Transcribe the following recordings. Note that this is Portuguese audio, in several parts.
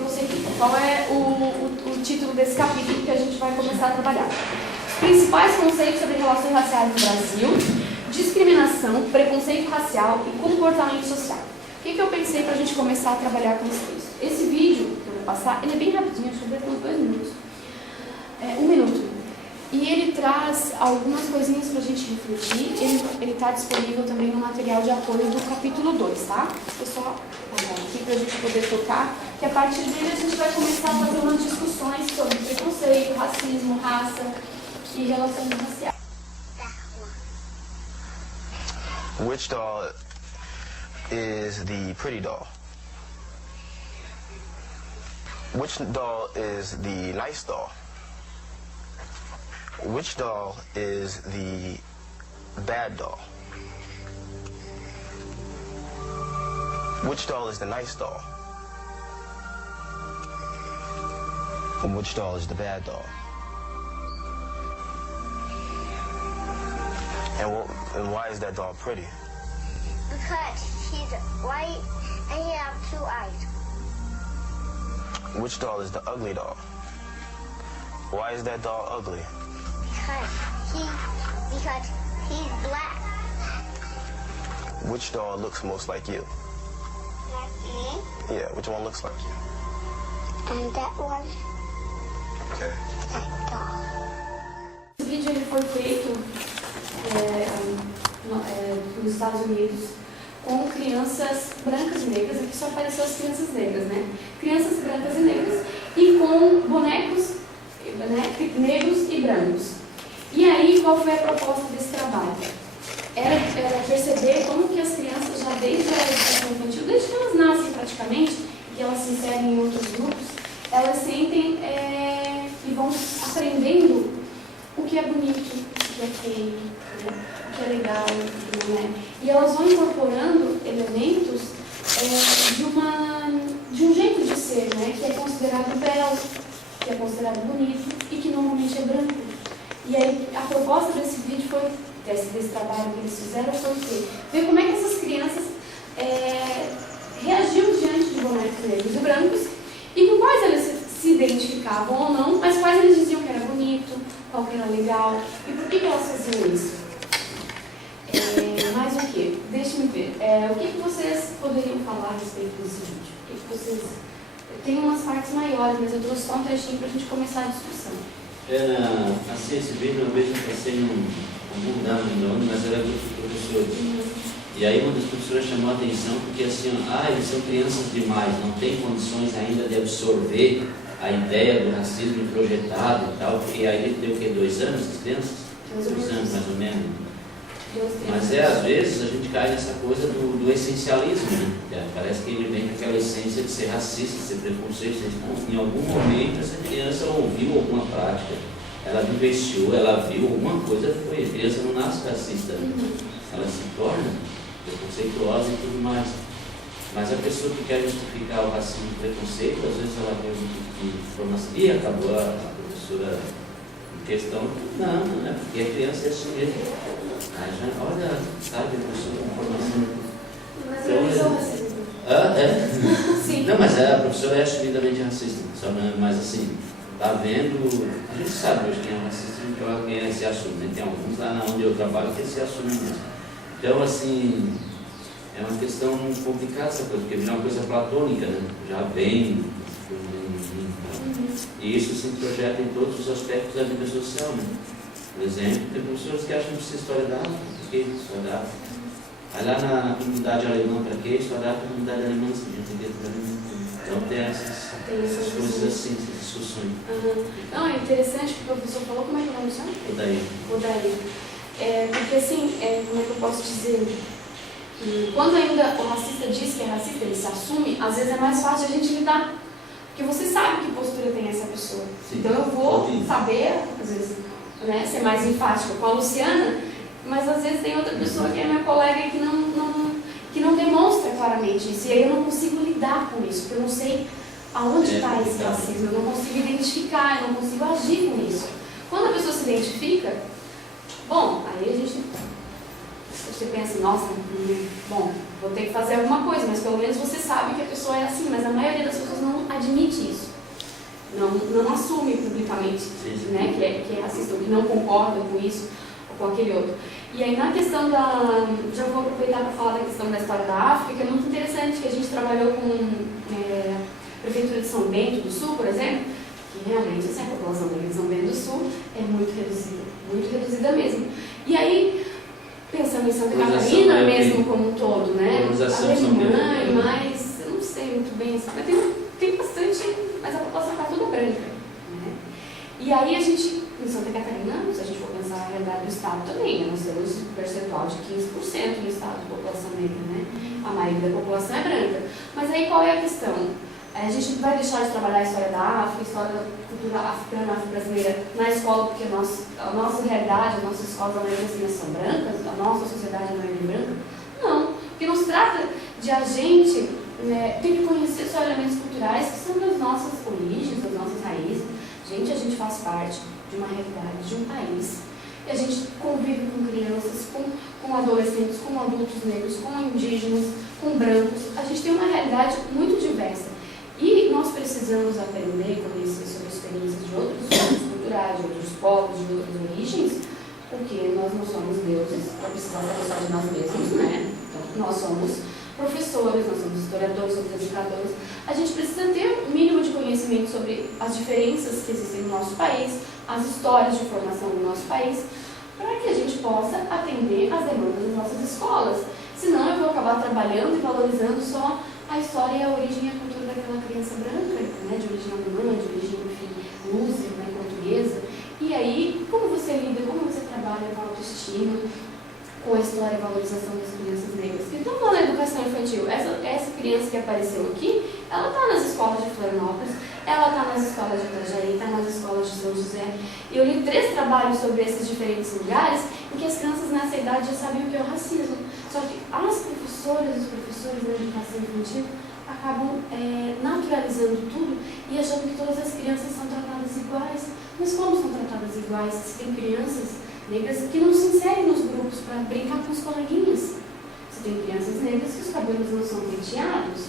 para você aqui. Qual é o título desse capítulo que a gente vai começar a trabalhar? Os principais conceitos sobre relações raciais no Brasil, discriminação, preconceito racial e comportamento social. O que eu pensei para a gente começar a trabalhar com esse texto? Esse vídeo que eu vou passar, ele é bem rapidinho, acho que vai ter uns 2 minutos. 1 minuto. E ele traz algumas coisinhas para a gente refletir. Ele está disponível também no material de apoio do capítulo 2, tá? Eu só aqui para a gente poder tocar, que a partir dele a gente vai começar a fazer umas discussões sobre preconceito, racismo, raça e relações raciais. Which doll is the pretty doll? Which doll is the nice doll? Which doll is the bad doll? Which doll is the nice doll? And which doll is the bad doll? And why is that doll pretty? Because she's white and she has 2 eyes. Which doll is the ugly doll? Why is that doll ugly? Because he's black. Which doll looks most like you? Like me. Yeah, which one looks like you? And that one. Okay. That doll. Esse vídeo ele foi feito nos Estados Unidos com crianças brancas e negras. Aqui só apareceu as crianças negras, né? Crianças brancas e negras e com bonecos, né, negros e brancos. E aí, qual foi a proposta desse trabalho? Era perceber como que as crianças, já desde a educação infantil, desde que elas nascem praticamente, que elas se inserem em outros grupos, elas sentem e vão aprendendo o que é bonito, o que é feio, né? O que é legal, né? E elas vão incorporando elementos de um jeito de ser, né? Que é considerado belo, que é considerado bonito e que normalmente é branco. E aí, a proposta desse vídeo foi, desse trabalho que eles fizeram, foi o quê? Ver como é que essas crianças reagiam diante de bonecos negros e brancos e com quais eles se identificavam ou não, mas quais eles diziam que era bonito, qual que era legal e por que elas faziam isso. Mais o quê? Deixe-me ver. O que vocês poderiam falar a respeito desse vídeo? O que vocês... Tem umas partes maiores, mas eu trouxe só um trechinho para a gente começar a discussão. Assim, esse vídeo uma vez eu passei num lugar, mas era do professor. E aí uma das professoras chamou a atenção porque assim, eles são crianças demais, não têm condições ainda de absorver a ideia do racismo projetado e tal, porque aí ele deu o quê? 2 anos, as crianças? 2 anos mais ou menos. Mas às vezes a gente cai nessa coisa do essencialismo, né? Parece que ele vem com aquela essência de ser racista, de ser preconceito. Em algum momento essa criança ouviu alguma prática, ela vivenciou, ela viu alguma coisa, foi. A criança não nasce racista, ela se torna preconceituosa e tudo mais. Mas a pessoa que quer justificar o racismo e o preconceito, às vezes ela vê um tipo de informação e acabou a professora em questão. Não é porque a criança é assim mesmo. Aí já, olha, sabe, a pessoa com informação. Mas eu não sou racista. Sim. Não, mas a professora é assumidamente racista. Mas assim, tá vendo. A gente sabe hoje quem é racista, a gente olha quem se assume. Né? Tem alguns lá onde eu trabalho que se assumem mesmo. Então, assim, é uma questão complicada essa coisa, porque vira uma coisa platônica, né? Já vem. E isso se projeta em todos os aspectos da vida social, né? Por exemplo, tem professores que acham que precisa história da África. Por que história da África? Vai lá na comunidade alemã, para quê? História da África, comunidade alemã, então tem essas coisas assim, essas discussões. Não, é interessante que o professor falou. Como é que é o nome do senhor? Odair. Porque assim, como é que eu posso dizer? Quando ainda o racista diz que é racista, ele se assume, às vezes é mais fácil a gente lidar. Porque você sabe que postura tem essa pessoa. Sim. Então eu vou saber, às vezes, né, ser mais enfática com a Luciana, mas às vezes tem outra pessoa que é minha colega que não demonstra claramente isso. E aí eu não consigo lidar com isso, porque eu não sei aonde está esse racismo, eu não consigo identificar, eu não consigo agir com isso. Quando a pessoa se identifica, bom, aí a gente... Você pensa, nossa, bom, vou ter que fazer alguma coisa, mas pelo menos você sabe que a pessoa é assim, mas a maioria das pessoas não admite isso. Não assume publicamente, né, que é racista, ou que não concorda com isso ou com aquele outro. E aí na questão já vou aproveitar para falar da questão da história da África, que é muito interessante, que a gente trabalhou com a Prefeitura de São Bento do Sul, por exemplo, que realmente assim, a população de São Bento do Sul é muito reduzida mesmo. E aí, pensando em Santa Catarina mesmo como um todo, né? Alemanha, mas eu não sei muito bem, mas tem bastante, mas a população está toda branca, né? E aí a gente, em Santa Catarina, se a gente for pensar na realidade do estado também, nós temos um percentual de 15% no estado de população negra, né? A maioria da população é branca. Mas aí qual é a questão? A gente vai deixar de trabalhar a história da África, a história da cultura africana, afro-brasileira na escola, porque a nossa realidade, as nossas escolas, a maioria são brancas, a nossa sociedade é a maioria branca? Não, porque não se trata de a gente ter que conhecer só elementos culturais que são das nossas origens, das nossas raízes. Gente, a gente faz parte de uma realidade, de um país. E a gente convive com crianças, com adolescentes, com adultos negros, com indígenas, com brancos. A gente tem uma realidade muito diversa. E nós precisamos aprender e conhecer sobre experiências de outros grupos culturais, de outros povos, de outras origens, porque nós não somos deuses, para precisar saber só de nós mesmos, né? Então, nós somos professores, nós somos historiadores, somos educadores. A gente precisa ter um mínimo de conhecimento sobre as diferenças que existem no nosso país, as histórias de formação do nosso país, para que a gente possa atender às demandas das nossas escolas. Senão eu vou acabar trabalhando e valorizando só a história e a origem e a cultura daquela criança branca, né, de origem alemã, de origem, enfim, lúcia, né, portuguesa. E aí, como você lida, como você trabalha com a autoestima, com a história e valorização das crianças negras? Então, na educação infantil, essa criança que apareceu aqui, ela está nas escolas de Florianópolis, ela está nas escolas de Itajaí, está nas escolas de São José. E eu li 3 trabalhos sobre esses diferentes lugares em que as crianças nessa idade já sabiam o que é o racismo. Só que as professoras e os professores da educação infantil acabam naturalizando tudo e achando que todas as crianças são tratadas iguais. Mas como são tratadas iguais se tem crianças negras que não se inserem nos grupos para brincar com os coleguinhas? Se tem crianças negras que os cabelos não são penteados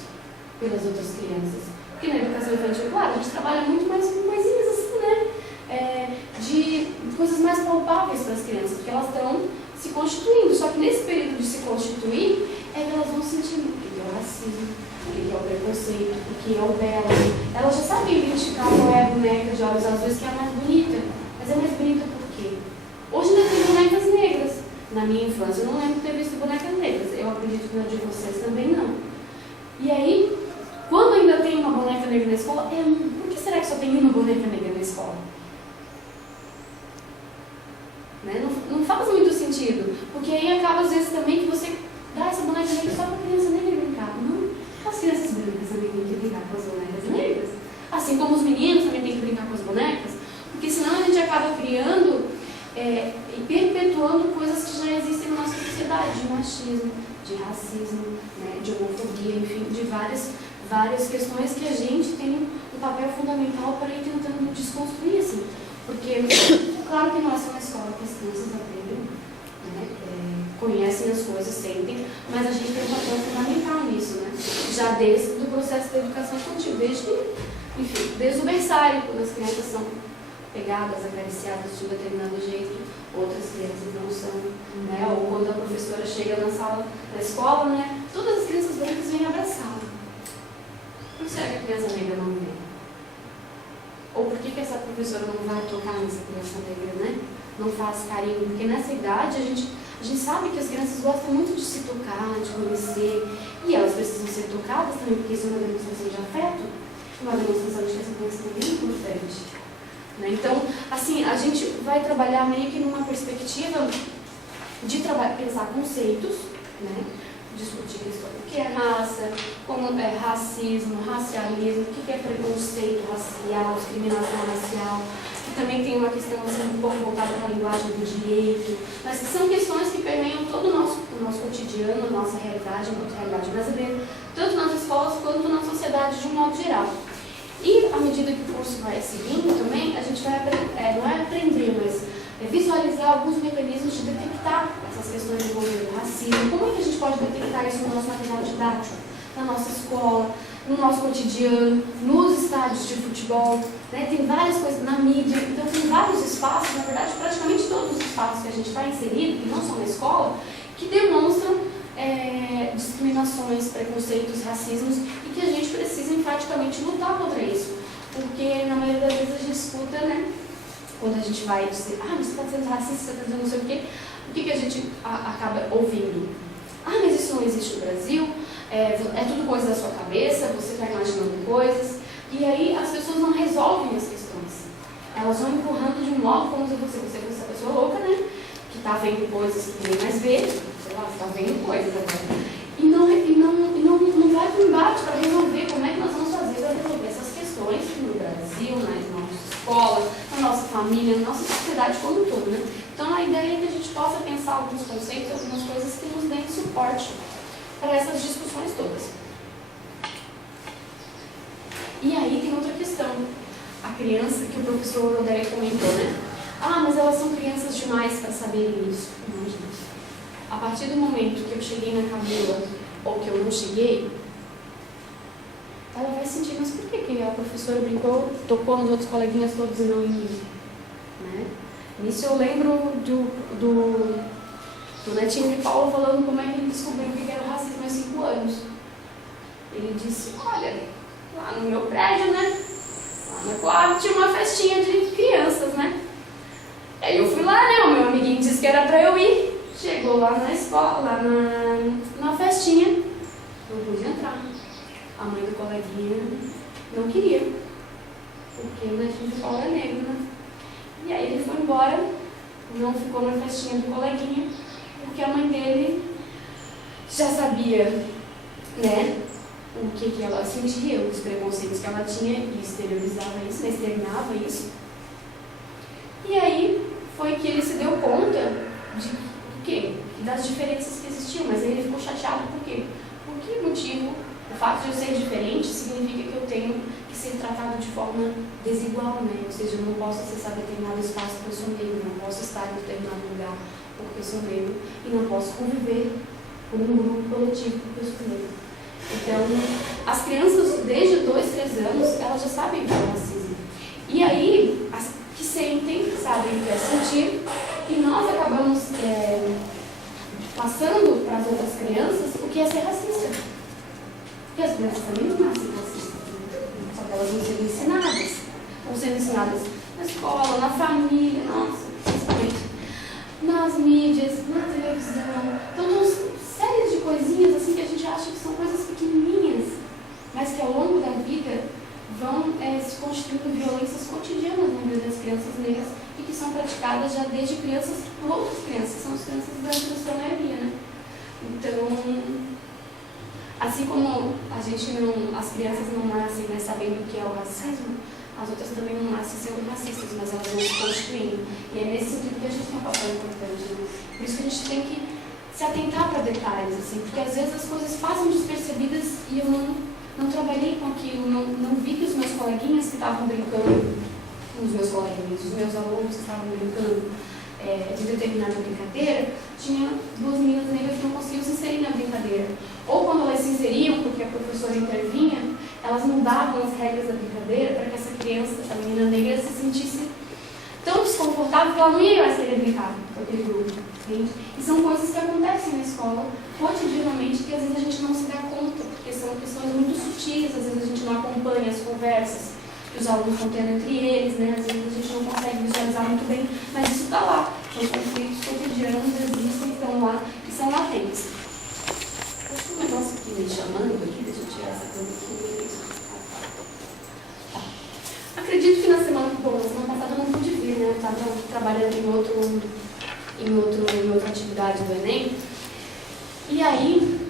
pelas outras crianças. Porque na educação infantil, claro, a gente trabalha muito mais com coisinhas assim, né? De coisas mais palpáveis para as crianças, porque elas estão se constituindo. Só que nesse período de se constituir, é que elas vão sentindo o que é o racismo, o que é o preconceito, o que é o belo. Elas já sabem identificar qual é a boneca de olhos azuis que é a mais bonita. Mas é mais bonita por quê? Hoje ainda tem bonecas negras. Na minha infância eu não lembro de ter visto bonecas negras. Eu acredito que na de vocês também não. E aí, quando ainda tem uma boneca negra na escola, por que será que só tem uma boneca negra na escola? Né? Não faz muito sentido, porque aí acaba às vezes também que você dá essa boneca negra só para a criança negra brincar. Não, as crianças brancas também têm que brincar com as bonecas negras, assim como os meninos também têm que brincar com as bonecas, porque senão a gente acaba criando e perpetuando coisas que já existem na nossa sociedade, de machismo, de racismo, né, de homofobia, enfim, de várias questões que a gente tem um papel fundamental para ir tentando desconstruir, assim. Porque, claro que não é só na escola que as crianças aprendem, né? Conhecem as coisas, sentem, mas a gente tem um papel fundamental nisso, né? Já desde o processo da educação infantil, desde o berçário, quando as crianças são pegadas, acariciadas de um determinado jeito, outras crianças não são, né? Ou quando a professora chega na sala da escola, né? Todas as crianças brancas vêm abraçá-la. Por que será que a criança negra não vem? Ou por que essa professora não vai tocar nessa criança negra, né? Não faz carinho? Porque nessa idade a gente sabe que as crianças gostam muito de se tocar, de conhecer, e elas precisam ser tocadas também, porque isso é uma demonstração de afeto, uma demonstração de que essa criança também é importante. Né? Então, assim, a gente vai trabalhar meio que numa perspectiva de pensar conceitos, né? Discutir o que é raça, como é racismo, racialismo, o que é preconceito racial, discriminação racial, que também tem uma questão assim, um pouco voltada para a linguagem do direito, mas que são questões que permeiam todo o nosso cotidiano, a nossa realidade brasileira, tanto nas escolas quanto na sociedade de um modo geral. E à medida que o curso vai seguindo também, a gente vai não é aprender, mas visualizar alguns mecanismos de detectar essas questões envolvendo racismo. Como é que a gente pode detectar isso no nosso material didático, na nossa escola, no nosso cotidiano, nos estádios de futebol, né? Tem várias coisas na mídia, então tem vários espaços, na verdade praticamente todos os espaços que a gente está inserido, que não são na escola, que demonstram discriminações, preconceitos, racismos, e que a gente precisa enfaticamente lutar contra isso. Porque na maioria das vezes a gente escuta, né? Quando a gente vai dizer, mas você está sendo racista, você está dizendo não sei o quê, o que a gente acaba ouvindo? Mas isso não existe no Brasil, é tudo coisa da sua cabeça, você está imaginando coisas. E aí as pessoas não resolvem as questões. Elas vão empurrando de um modo como se você fosse essa pessoa louca, né? Que está vendo coisas que ninguém mais vê, sei lá, você está vendo coisas agora. E não vai para o embate para resolver como é que nós vamos fazer para resolver essas questões no Brasil, na nossa escola, na nossa família, na nossa sociedade como um todo, né? Então a ideia é que a gente possa pensar alguns conceitos, algumas coisas que nos deem suporte para essas discussões todas. E aí tem outra questão. A criança, que o professor Odélia comentou, né? Mas elas são crianças demais para saberem isso. Não, gente. A partir do momento que eu cheguei na Camila, ou que eu não cheguei, ela vai sentir, mas por que a professora brincou, tocou nos outros coleguinhas todos e não em mim? Né? Nisso eu lembro do netinho de Paulo falando como é que ele descobriu o que era o racismo aos 5 anos. Ele disse, olha, lá no meu prédio, né? Lá na Coab tinha uma festinha de crianças, né? Aí eu fui lá, né? O meu amiguinho disse que era pra eu ir. Chegou lá na escola, lá na festinha, não pude entrar. A mãe do coleguinha não queria, porque o netinho de Paulo é negro, né? E aí ele foi embora, não ficou na festinha do coleguinha, porque a mãe dele já sabia, né, o que ela sentia, os preconceitos que ela tinha, e exteriorizava isso, externava isso. E aí foi que ele se deu conta de quê? Das diferenças que existiam, mas aí ele ficou chateado por quê? Por que motivo? O fato de eu ser diferente significa que eu tenho que ser tratado de forma desigual, né? Ou seja, eu não posso acessar determinado espaço porque eu sou negro, não posso estar em determinado lugar porque eu sou negro, e não posso conviver com um grupo coletivo porque eu sou negro. Então, as crianças, desde 2, 3 anos, elas já sabem o que é racismo. E aí, as que sentem, sabem o que é sentir, e nós acabamos passando para as outras crianças o que é ser racista. Porque as crianças também não nascem racistas, só que elas vão sendo ensinadas. Vão sendo ensinadas na escola, na família, nossa, principalmente nas mídias, na televisão. Então, tem uma série de coisinhas assim que a gente acha que são coisas pequenininhas, mas que ao longo da vida vão se constituindo violências cotidianas na vida das crianças negras e que são praticadas já desde crianças por outras crianças, que são as crianças brancas da maioria, né? Então, assim como as crianças não nascem, né, sabendo o que é o racismo, as outras também não nascem sendo racistas, mas elas vão se constituindo. E é nesse sentido que a gente tem um papel importante, né? Por isso que a gente tem que se atentar para detalhes, assim, porque às vezes as coisas passam despercebidas e eu não trabalhei com aquilo, não vi que os meus coleguinhas que estavam brincando, os meus alunos que estavam brincando de determinada brincadeira, tinha 2 meninas negras que não conseguiam se inserir na brincadeira. Ou quando elas se inseriam, porque a professora intervinha, elas mudavam as regras da brincadeira para que essa criança, essa menina negra, se sentisse tão desconfortável que ela não ia mais querer brincar com aquele grupo. Entende? E são coisas que acontecem na escola cotidianamente que às vezes a gente não se dá conta, porque são questões muito sutis, às vezes a gente não acompanha as conversas que os alunos estão tendo entre eles, né? Às vezes a gente não consegue visualizar muito bem, mas isso está lá. São conflitos cotidianos, existem, estão lá e são latentes. Tem um negócio aqui me chamando aqui, deixa eu tirar essa coisa aqui. Acredito que na semana passada eu não pude vir, né? Eu estava trabalhando em outra atividade do Enem. E aí,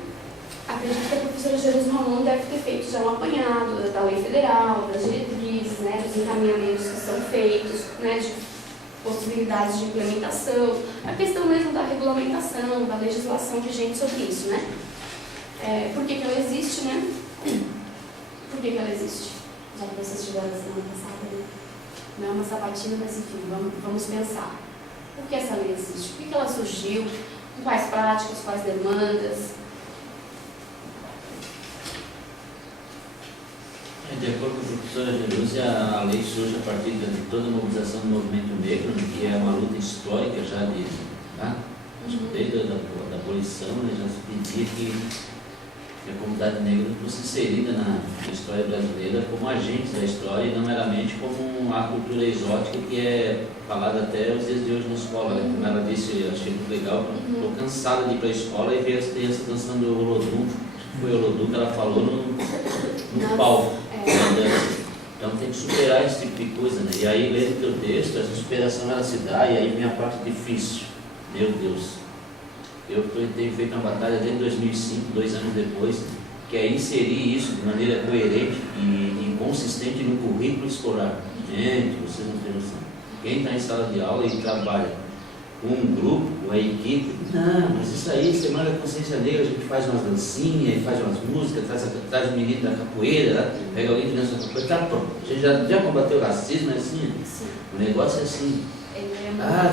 acredito que a professora Jerusalém Ramon deve ter feito já um apanhado da lei federal, das diretrizes, né, dos encaminhamentos que são feitos, né, de possibilidades de implementação, a questão mesmo da regulamentação, da legislação vigente sobre isso, né? Por que ela existe, né? Por que ela existe? Já que vocês tiveram a semana passada, né? Não é uma sabatina, mas enfim, vamos pensar. por que essa lei existe, por que ela surgiu, com quais práticas, quais demandas. De acordo com a professora Jerusi, a lei surge a partir de toda a mobilização do movimento negro, que é uma luta histórica já desde a abolição, né, já se pedia que a comunidade negra fosse inserida na história brasileira como agente da história e não meramente como uma cultura exótica que é falada até os dias de hoje na escola. Né? Como ela disse, eu achei muito legal, estou cansada de ir para a escola e ver as crianças dançando o Olodum. Foi o Olodum que ela falou no palco. Então tem que superar esse tipo de coisa, né? E aí, lendo o teu texto, essa superação ela se dá, e aí vem a parte difícil. Meu Deus, eu tenho feito uma batalha desde 2005, 2 anos depois, que é inserir isso de maneira coerente e consistente no currículo escolar. Gente, vocês não têm noção. Quem está em sala de aula e trabalha com um grupo, com a equipe, não, mas isso aí, Semana da Consciência Negra, a gente faz umas dancinhas, faz umas músicas, traz o menino da capoeira, né? Pega alguém que dança capoeira, tá pronto. A gente já combateu o racismo, é assim, Sim. O negócio é assim.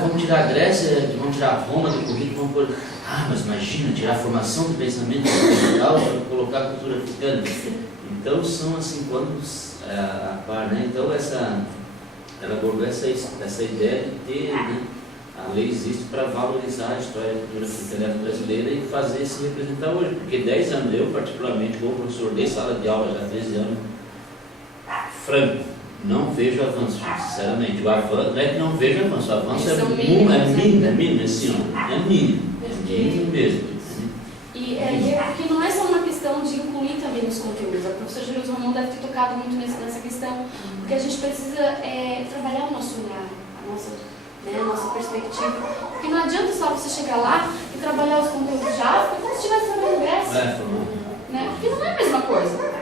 Vamos tirar a Grécia, vamos tirar Roma do currículo, vamos pôr... mas imagina, tirar a formação do pensamento cultural para colocar a cultura africana. Então são assim, planos a par, né? Então ela abordou essa ideia de ter, né? A lei existe para valorizar a história da cultura africana brasileira e fazer se representar hoje, porque 10 anos, eu particularmente, como professor de sala de aula já há 13 anos, franco, não vejo avanço, sinceramente. O avanço, não é que não vejo avanço, o avanço é mínimo, assim, ó, é mínimo mesmo. E porque não é só uma questão de incluir também nos conteúdos. A professora Jerusi Ramon deve ter tocado muito nessa questão, porque a gente precisa trabalhar o nosso olhar, a nossa perspectiva. Porque não adianta só você chegar lá e trabalhar os conteúdos de África como se estivesse trabalhando Grécia. Né? Porque não é a mesma coisa.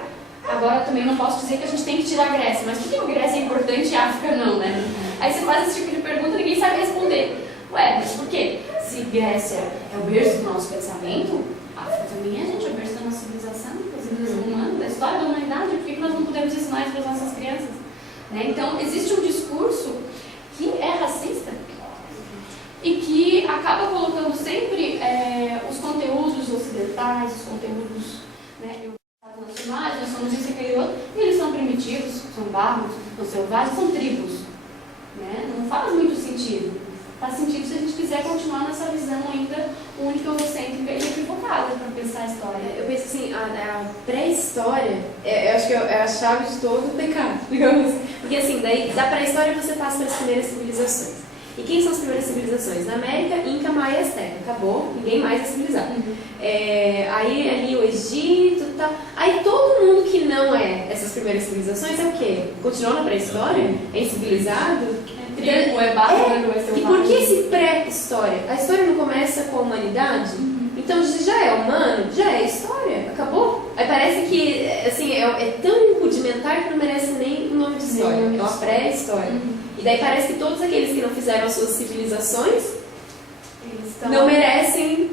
Agora, também não posso dizer que a gente tem que tirar a Grécia, mas por que a Grécia é importante e a África não, né? Aí você faz esse tipo de pergunta e ninguém sabe responder. Ué, mas por quê? Se Grécia é o berço do nosso pensamento, a África também é, gente, é o berço da nossa civilização, da civilização humana, da história da humanidade. Por que nós não podemos ensinar isso para as nossas crianças? Né? Então, existe um discurso que é racista e que acaba colocando sempre os conteúdos ocidentais, os conteúdos nacionais, nós somos isso e aquele outro, e eles são primitivos, são bárbaros, são selvagens, são tribos. Né? Não faz muito sentido. Faz sentido se a gente quiser continuar nessa visão ainda única, eurocêntrica e equivocada para pensar a história. Eu penso assim, a pré-história, eu acho que é a chave de todo o pecado, digamos assim. Porque assim, daí da pré-história você passa para as primeiras civilizações. E quem são as primeiras civilizações? Na América, Inca, Maia e Azteca. Acabou, ninguém mais é civilizado. Aí ali o Egito e tal. Aí todo mundo que não é essas primeiras civilizações é o quê? Continua na pré-história? É incivilizado? Tribo, é bárbaro, é selvagem. E por que esse pré-história? A história não começa com a humanidade? Então já é humano? Já é história. Acabou? Aí parece que assim, é tão rudimentar que não merece nem o nome de história. É uma pré-história. E daí parece que todos aqueles que não fizeram as suas civilizações não merecem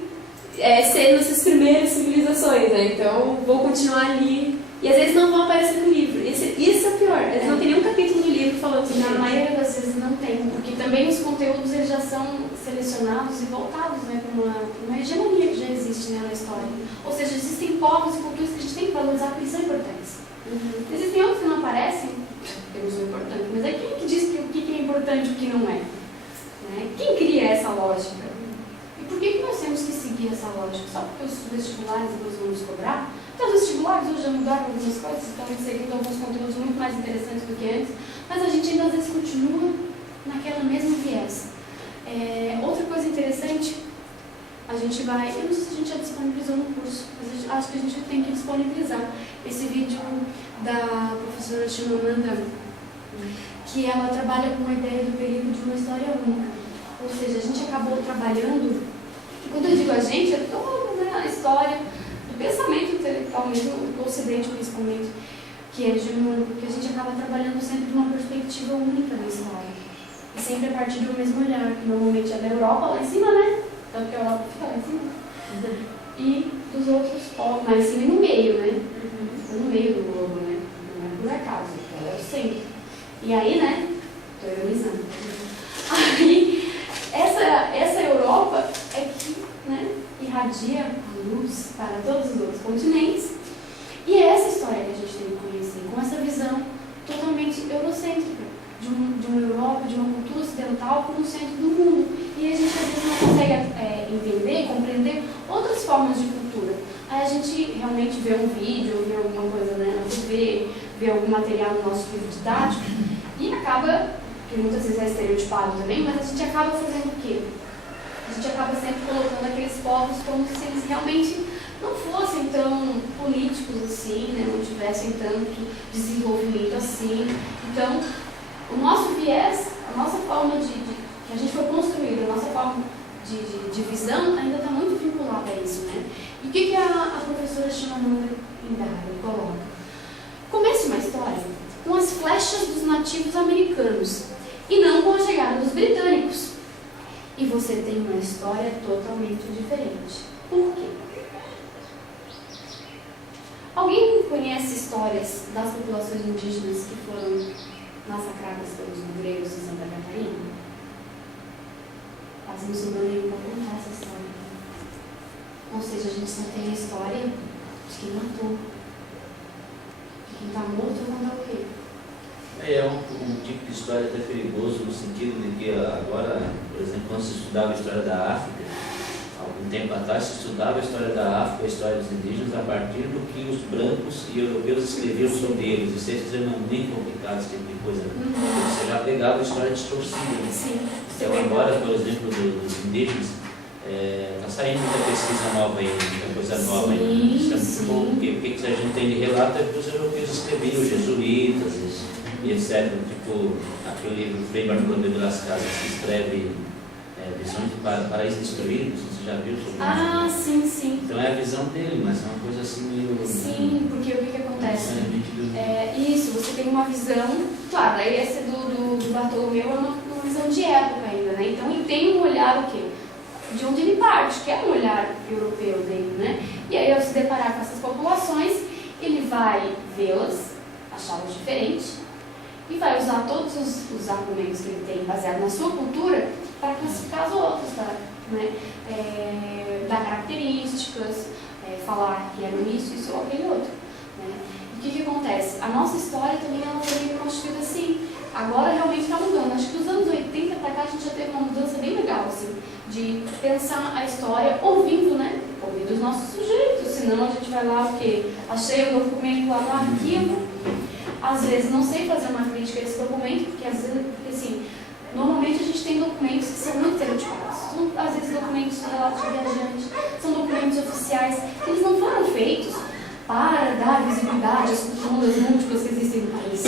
ser nessas primeiras civilizações, né? Então vou continuar ali. E às vezes não vão aparecer no livro. Isso é o pior. Às vezes não tem nenhum capítulo do livro falando sobre isso. Na maioria das vezes não tem, porque também os conteúdos eles já são selecionados e voltados, né, para uma hegemonia que já existe, né, na história. Ou seja, existem povos e culturas que a gente tem que valorizar porque são importantes. Existem outros que não aparecem, porque não são importantes, mas é quem que diz o que é importante e o que não é? Né? Quem cria essa lógica? E por que nós temos que seguir essa lógica? Só porque os vestibulares depois vão nos cobrar? Então, os vestibulares hoje já mudaram algumas coisas, estão inserindo alguns conteúdos muito mais interessantes do que antes, mas a gente ainda às vezes continua naquela mesma viés. Outra coisa interessante, a gente vai, eu não sei se a gente já disponibilizou no curso, mas acho que a gente tem que disponibilizar esse vídeo da professora Chimamanda, que ela trabalha com a ideia do perigo de uma história única. Ou seja, a gente acabou trabalhando, e quando eu digo a gente, é toda, né, a história do pensamento intelectual mesmo, do Ocidente principalmente, que é genuíno, porque a gente acaba trabalhando sempre de uma perspectiva única da história. E sempre a partir do mesmo olhar, que normalmente é da Europa lá em cima, né? Tanto que a Europa fica lá em cima. E dos outros povos, lá em cima e no meio, né? No meio do globo, né? Não é por acaso, ela é o centro. E aí, né? Estou ironizando. Aí, essa continentes. E é essa história que a gente tem que conhecer, com essa visão totalmente eurocêntrica, de uma Europa, de uma cultura ocidental como centro do mundo. E a gente às vezes não consegue entender, compreender outras formas de cultura. Aí a gente realmente vê um vídeo, vê alguma coisa, né, na TV, vê algum material no nosso livro didático e acaba, que muitas vezes é estereotipado também, mas a gente acaba fazendo o quê? A gente acaba sempre colocando aqueles povos como se eles realmente não fossem tão políticos assim, né? Não tivessem tanto desenvolvimento assim. Então, o nosso viés, a nossa forma que a gente foi construída, a nossa forma de visão ainda está muito vinculada a isso, né? E o que a professora Chimamanda Ngozi coloca? Comece uma história com as flechas dos nativos americanos e não com a chegada dos britânicos. E você tem uma história totalmente diferente. Por quê? Alguém conhece histórias das populações indígenas que foram massacradas pelos gregos em Santa Catarina? Quase não sobrou nenhum para contar essa história. Ou seja, a gente só tem a história de quem matou. De quem está morto vai contar o quê? É um tipo de história até perigoso, no sentido de que agora, por exemplo, quando se estudava a história da África, algum tempo atrás se estudava a história da África, a história dos indígenas, a partir do que os brancos e europeus escreviam sobre eles. Isso é extremamente complicado, esse tipo de coisa. Você já pegava a história distorcida. Né? Sim. Então agora, por exemplo, dos indígenas, está saindo muita pesquisa nova aí, muita coisa nova aí. Isso é muito bom, porque o que a gente tem de relato é que os europeus escreviam, os jesuítas e etc. Tipo, aquele livro Frei Bartolomé de Las Casas que escreve Visões do Paraíso Destruído, você já viu sobre isso? Sim. Então é a visão dele, mas é uma coisa assim meio... Sim, porque o que acontece? Isso, você tem uma visão, claro, aí essa do Bartolomeu é uma visão de época ainda, né? Então ele tem um olhar o quê? De onde ele parte, que é um olhar europeu dele, né? E aí ao se deparar com essas populações, ele vai vê-las, achá-las diferentes, e vai usar todos os argumentos que ele tem baseado na sua cultura para classificar as outras, né? Dar características, falar que era isso ou aquele outro. Né? E o que acontece? A nossa história também ela foi constituída assim. Agora realmente está mudando. Acho que dos anos 80 para cá a gente já teve uma mudança bem legal, assim, de pensar a história ouvindo, né? Ouvindo os nossos sujeitos. Senão a gente vai lá, o quê? Achei o documento lá no arquivo. Às vezes não sei fazer uma crítica a esse documento, porque às vezes, assim, normalmente a gente tem documentos que são muito estereotipados. São, às vezes, documentos de relato de viajante, são documentos oficiais, que eles não foram feitos para dar visibilidade às culturas múltiplas que existem no país.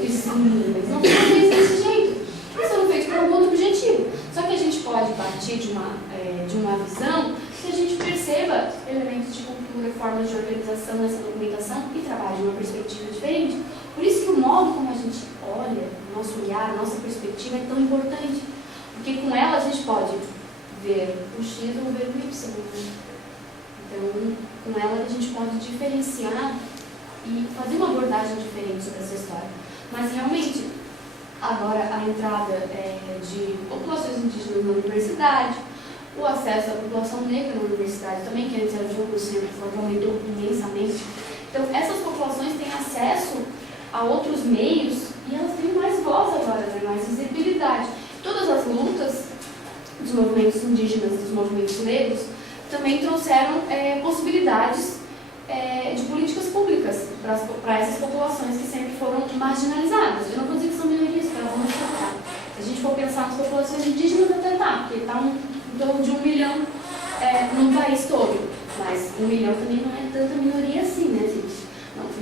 Eles não foram feitos desse jeito. Eles foram feitos por algum outro objetivo. Só que a gente pode partir de uma visão que a gente perceba elementos de cultura, formas de organização nessa documentação e trabalhe de uma perspectiva diferente. Por isso que o modo como a gente olha, o nosso olhar, a nossa perspectiva é tão importante. Porque com ela a gente pode ver o X ou ver o Y. Então, com ela a gente pode diferenciar e fazer uma abordagem diferente sobre essa história. Mas realmente, agora a entrada de populações indígenas na universidade, o acesso da população negra na universidade também, que antes era de 1%, agora aumentou imensamente. Então, essas populações têm acesso a outros meios e elas têm mais voz agora, né? Mais visibilidade. Todas as lutas dos movimentos indígenas, dos movimentos negros, também trouxeram possibilidades de políticas públicas para essas populações que sempre foram marginalizadas. Eu não vou dizer que são minorias, porque elas vão trocar. Se a gente for pensar nas populações indígenas, até tá, porque está em torno de 1 milhão num país todo. Mas 1 milhão também não é tanta minoria assim, né, gente?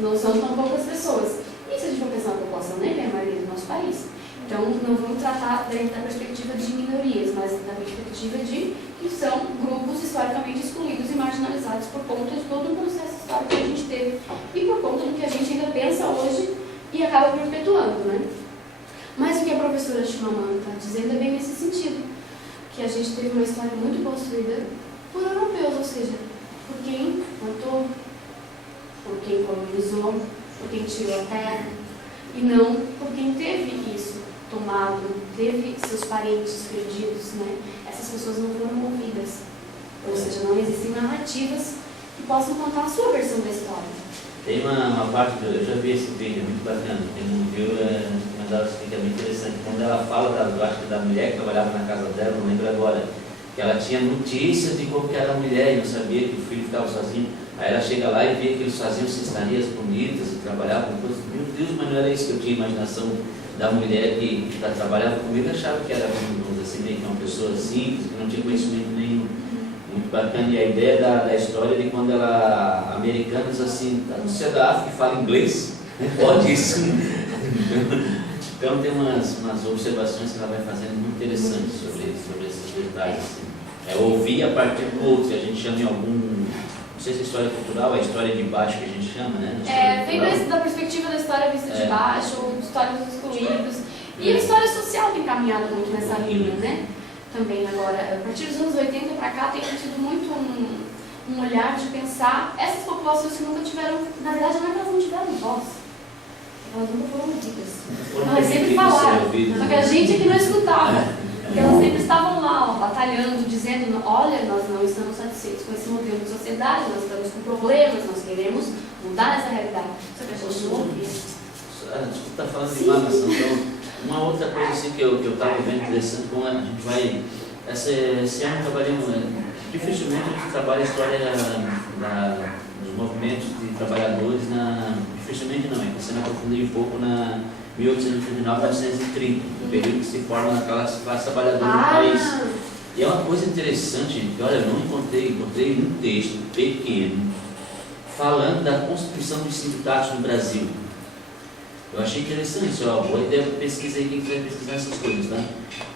Não são tão poucas pessoas. E se a gente for pensar na população negra, é a maioria do nosso país. Então, não vamos tratar da perspectiva de minorias, mas da perspectiva de que são grupos historicamente excluídos e marginalizados por conta de todo o processo histórico que a gente teve e por conta do que a gente ainda pensa hoje e acaba perpetuando, né? Mas o que a professora Chimamanda está dizendo é bem nesse sentido, que a gente teve uma história muito construída por europeus, ou seja, por quem matou, por quem colonizou, por quem tirou a terra, e não por quem teve isso tomado, teve seus parentes perdidos, né? Essas pessoas não foram ouvidas, ou seja, não existem narrativas que possam contar a sua versão da história. Tem uma parte, eu já vi esse vídeo, é muito bacana. Quem não viu, mas ela explica bem interessante. Quando ela fala, eu acho que da mulher que trabalhava na casa dela, não lembro agora, que ela tinha notícia de como que era a mulher e não sabia que o filho ficava sozinho. Aí ela chega lá e vê que eles faziam cestarias bonitas e trabalhavam com coisas. Meu Deus, mas não era isso que eu tinha imaginação da mulher que trabalhava comigo. Eu achava que era, vamos dizer assim, meio que uma pessoa simples, que não tinha conhecimento nenhum. Muito bacana. E a ideia da história de quando ela, americanas assim, está no céu da África e fala inglês, pode isso. Então tem umas observações que ela vai fazendo muito interessantes sobre esses detalhes. Assim. Ouvir a partir do outro, que a gente chama em algum. Não sei se é história cultural, é a história de baixo que a gente chama, né? Vem da perspectiva da história vista de baixo, ou história dos excluídos. E a história social tem caminhado muito nessa linha, né? Também agora, a partir dos anos 80 para cá, tem tido muito um olhar de pensar essas populações que nunca tiveram, na verdade não é que elas não tiveram voz, elas nunca foram ouvidas. Elas sempre falaram, só que a gente aqui não escutava. Porque elas sempre estavam lá, ó, batalhando, dizendo, olha, nós não estamos satisfeitos com esse modelo de sociedade, nós estamos com problemas, nós queremos mudar essa realidade. Só que a gente não ouvia. Desculpa, está falando de mamação, então, uma outra coisa assim que eu estava vendo interessante, como a gente vai, esse ano trabalhamos, dificilmente a gente trabalha a história dos movimentos de trabalhadores, dificilmente não, é que você me aprofundei um pouco na 1829 a 1930, no período que se forma aquelas classes trabalhadoras do país. E é uma coisa interessante, que olha, eu não encontrei um texto pequeno falando da constituição dos sindicatos no Brasil. Eu achei interessante, boa ideia para pesquisa aí, quem quiser pesquisar essas coisas, tá?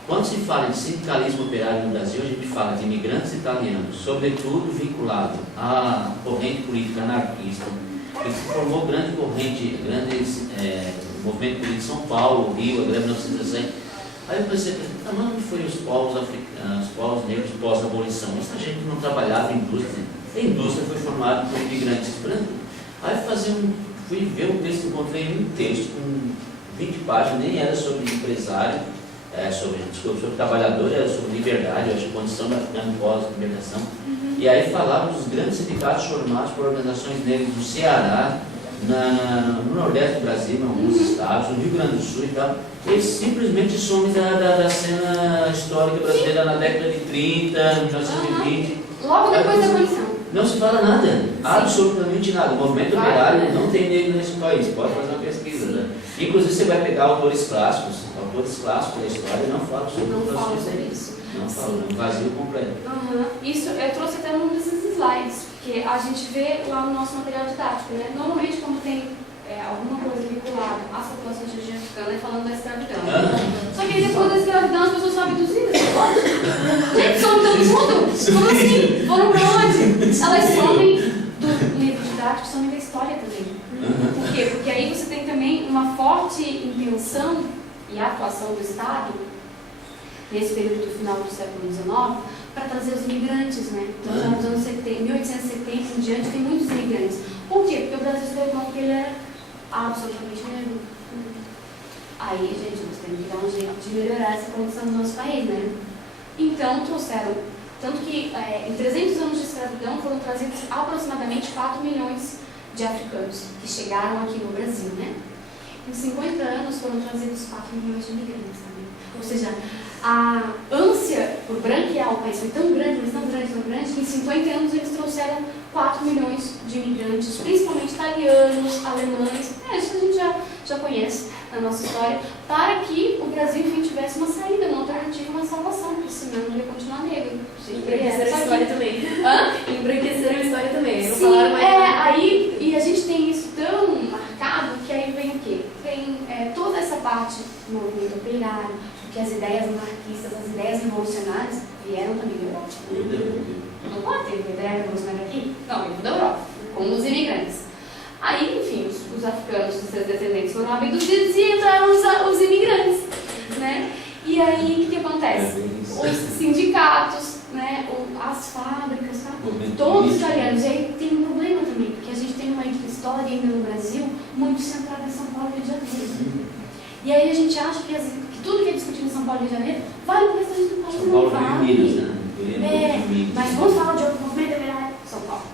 Quando se fala de sindicalismo operário no Brasil, a gente fala de imigrantes italianos, sobretudo vinculado à corrente política anarquista, que se formou grande movimento político em São Paulo, Rio, a greve 1917. Aí eu pensei, mas onde foram os povos africanos, os povos negros pós-abolição? Essa gente não trabalhava em indústria. A indústria foi formada por imigrantes brancos. Aí fui ver um texto, encontrei um texto com 20 páginas, nem era sobre empresário, sobre trabalhador, era sobre liberdade, acho que condição da africana pós-libertação. E aí falava dos grandes sindicatos formados por organizações negras do Ceará, no Nordeste do Brasil, em alguns estados, no Rio Grande do Sul e tal. Eles simplesmente somem da cena histórica brasileira na década de 30, 1920. Logo depois da abolição. Não se fala nada, absolutamente nada. O movimento operário não tem negro nesse país, pode fazer uma pesquisa. Né? Inclusive você vai pegar autores clássicos da história e não falam sobre isso. Não falam, é um vazio completo. Isso eu trouxe até num desses slides, porque a gente vê lá no nosso material didático, né? Normalmente quando tem alguma coisa vinculada às populações de origem africana é falando da escravidão. Só que aí depois da escravidão as pessoas são abduzidas, pode? Gente, somem todo mundo! Como assim? Foram pra onde? Elas somem do livro didático, somem da história também. Por quê? Porque aí você tem também uma forte intenção e atuação do Estado nesse período do final do século XIX, para trazer os imigrantes, né? Então, nos anos 1870 em diante, tem muitos imigrantes. Por quê? Porque o Brasil se deu conta que ele era absolutamente negro. Aí, gente, nós temos que dar um jeito de melhorar essa condição do nosso país, né? Então, trouxeram, tanto que em 300 anos de escravidão foram trazidos aproximadamente 4 milhões de africanos que chegaram aqui no Brasil, né? Em 50 anos foram trazidos 4 milhões de imigrantes também. Ou seja, a ânsia por branquear o país foi tão grande, mas tão grande, que em 50 anos eles trouxeram 4 milhões de imigrantes, principalmente italianos, alemães, isso a gente já conhece na nossa história, para que o Brasil, enfim, tivesse uma saída, uma alternativa, uma salvação, porque senão não ia continuar negro. Embranqueceram a história também. Embranqueceram a história também. Não sim, falaram mais e a gente tem isso tão marcado que aí vem o quê? Vem toda essa parte do movimento operário, que as ideias anarquistas, as ideias revolucionárias vieram também da Europa. Não pode ter ideia revolucionária aqui? Não, veio da Europa, como os imigrantes. Aí, enfim, os africanos, os seus descendentes foram abduzidos e entraram os imigrantes, né? E aí, o que acontece? Os sindicatos, né? As fábricas, tá? Todos italianos. E aí tem um problema também, porque a gente tem uma história ainda no Brasil muito centrada em São Paulo e Rio de Janeiro. E aí a gente acha que tudo que é discutido em São Paulo e Rio de Janeiro vale para o restante do país, não vale. Mas vamos falar de outro movimento, São Paulo.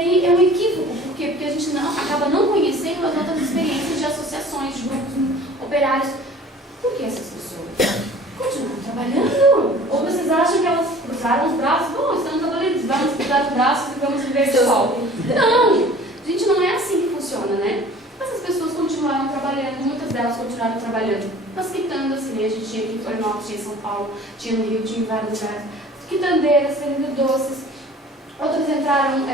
aí é um equívoco, por quê? Porque a gente acaba não conhecendo as outras experiências de associações, de grupos operários. Por que essas pessoas continuam trabalhando? Ou vocês acham que elas cruzaram os braços? Bom, estamos trabalhando, vamos cruzar os braços e vamos viver de sol. Não! Gente, não é assim que funciona, né? Essas pessoas continuaram trabalhando, muitas delas continuaram trabalhando nas quitandas, que nem a gente tinha aqui em Florianópolis, tinha em São Paulo, tinha no Rio, tinha em vários lugares. Quitandeiras, vendendo doces. Outras entraram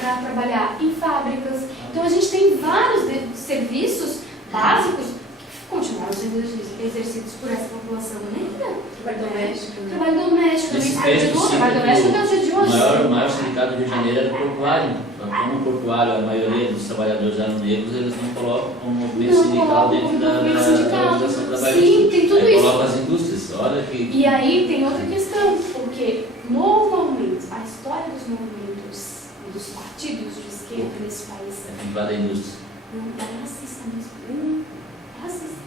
para trabalhar em fábricas. Então a gente tem vários serviços básicos que continuaram sendo exercidos por essa população negra. Trabalho doméstico. Trabalho doméstico, Nesse também texto, trabalho doméstico até o dia de hoje. O maior sindicato do Rio de Janeiro era o portuário. Como o portuário, a maioria dos trabalhadores eram negros, eles não colocam o movimento sindical dentro da organização trabalhista. Sim, tem tudo aí isso. Colocam as indústrias. Olha que... E aí tem outra questão, porque normalmente a história dos movimentos e dos partidos de esquerda nesse país É vinculado à indústria. não é racista mesmo. É racista.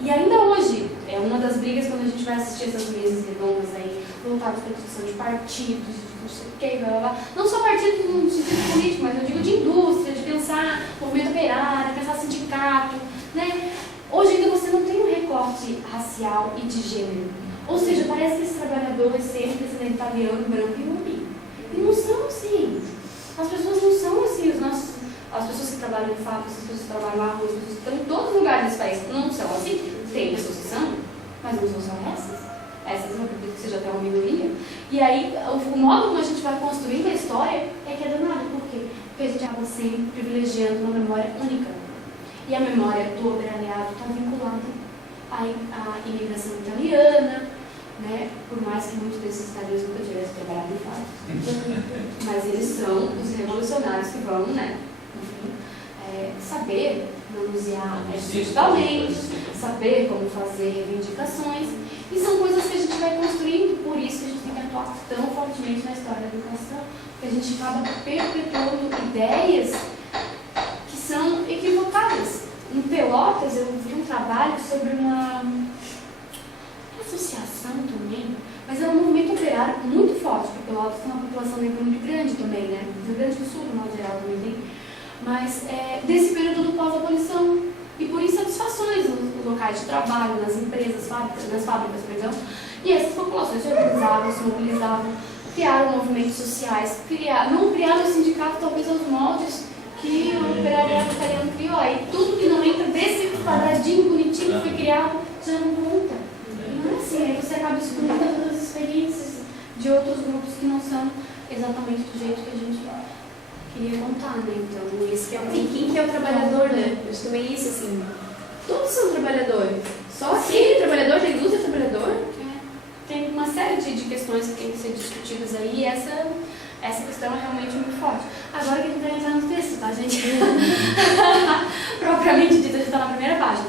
E ainda hoje, é uma das brigas quando a gente vai assistir essas mesas redondas aí, voltadas para a discussão de partidos, de não sei o que, blá blá blá. Não só partidos no sentido político, mas eu digo de indústria, de pensar movimento operário, pensar sindicato, né? Hoje ainda você não tem um recorte racial e de gênero. Ou seja, parece que esse trabalhador é sempre italiano, branco e homem. E não são assim. As pessoas não são assim. As pessoas que trabalham em fábricas, as pessoas que trabalham na rua, as pessoas que estão em todos os lugares desse país não são assim. Tem pessoas que são, mas não são só essas. Essas eu acredito que seja até uma minoria. E aí, o modo como a gente vai construindo a história é que é danado. Por quê? Porque a gente acaba sempre privilegiando uma memória única. E a memória do operariado está vinculada à imigração italiana, né? Por mais que muitos desses italianos nunca tivessem trabalhado em fábrica. Mas eles são os revolucionários que vão, né? Enfim, saber manusear digitalmente, saber como fazer reivindicações. E são coisas que a gente vai construindo, por isso que a gente tem que atuar tão fortemente na história da educação, porque a gente acaba perpetuando ideias que são equivocadas. Em Pelotas, eu vi um trabalho sobre uma associação também, mas era um movimento operário muito forte, porque Pelotas tem uma população negra muito grande também, né? No Rio Grande do Sul, no modo geral, também tem. Mas desse período do pós-abolição, e por insatisfações nos locais de trabalho, nas empresas, nas fábricas, perdão. E essas populações se organizavam, se mobilizavam, criaram movimentos sociais, não criaram o sindicato talvez aos moldes que o operariado italiano criou. Aí tudo que não entra desse quadradinho bonitinho que foi criado já não conta. E não é assim, aí você acaba excluindo todas as experiências de outros grupos que não são exatamente do jeito que a gente queria contar, né? Então, esse que é Quem que é o trabalhador, né? Eu acho também isso, assim. Todos são trabalhadores. Só aquele trabalhador da indústria é trabalhador? Tem uma série de questões que têm que ser discutidas aí, e essa questão é realmente muito forte. Agora que a gente vai entrar no texto, tá, gente? Propriamente dito, a gente está na primeira página.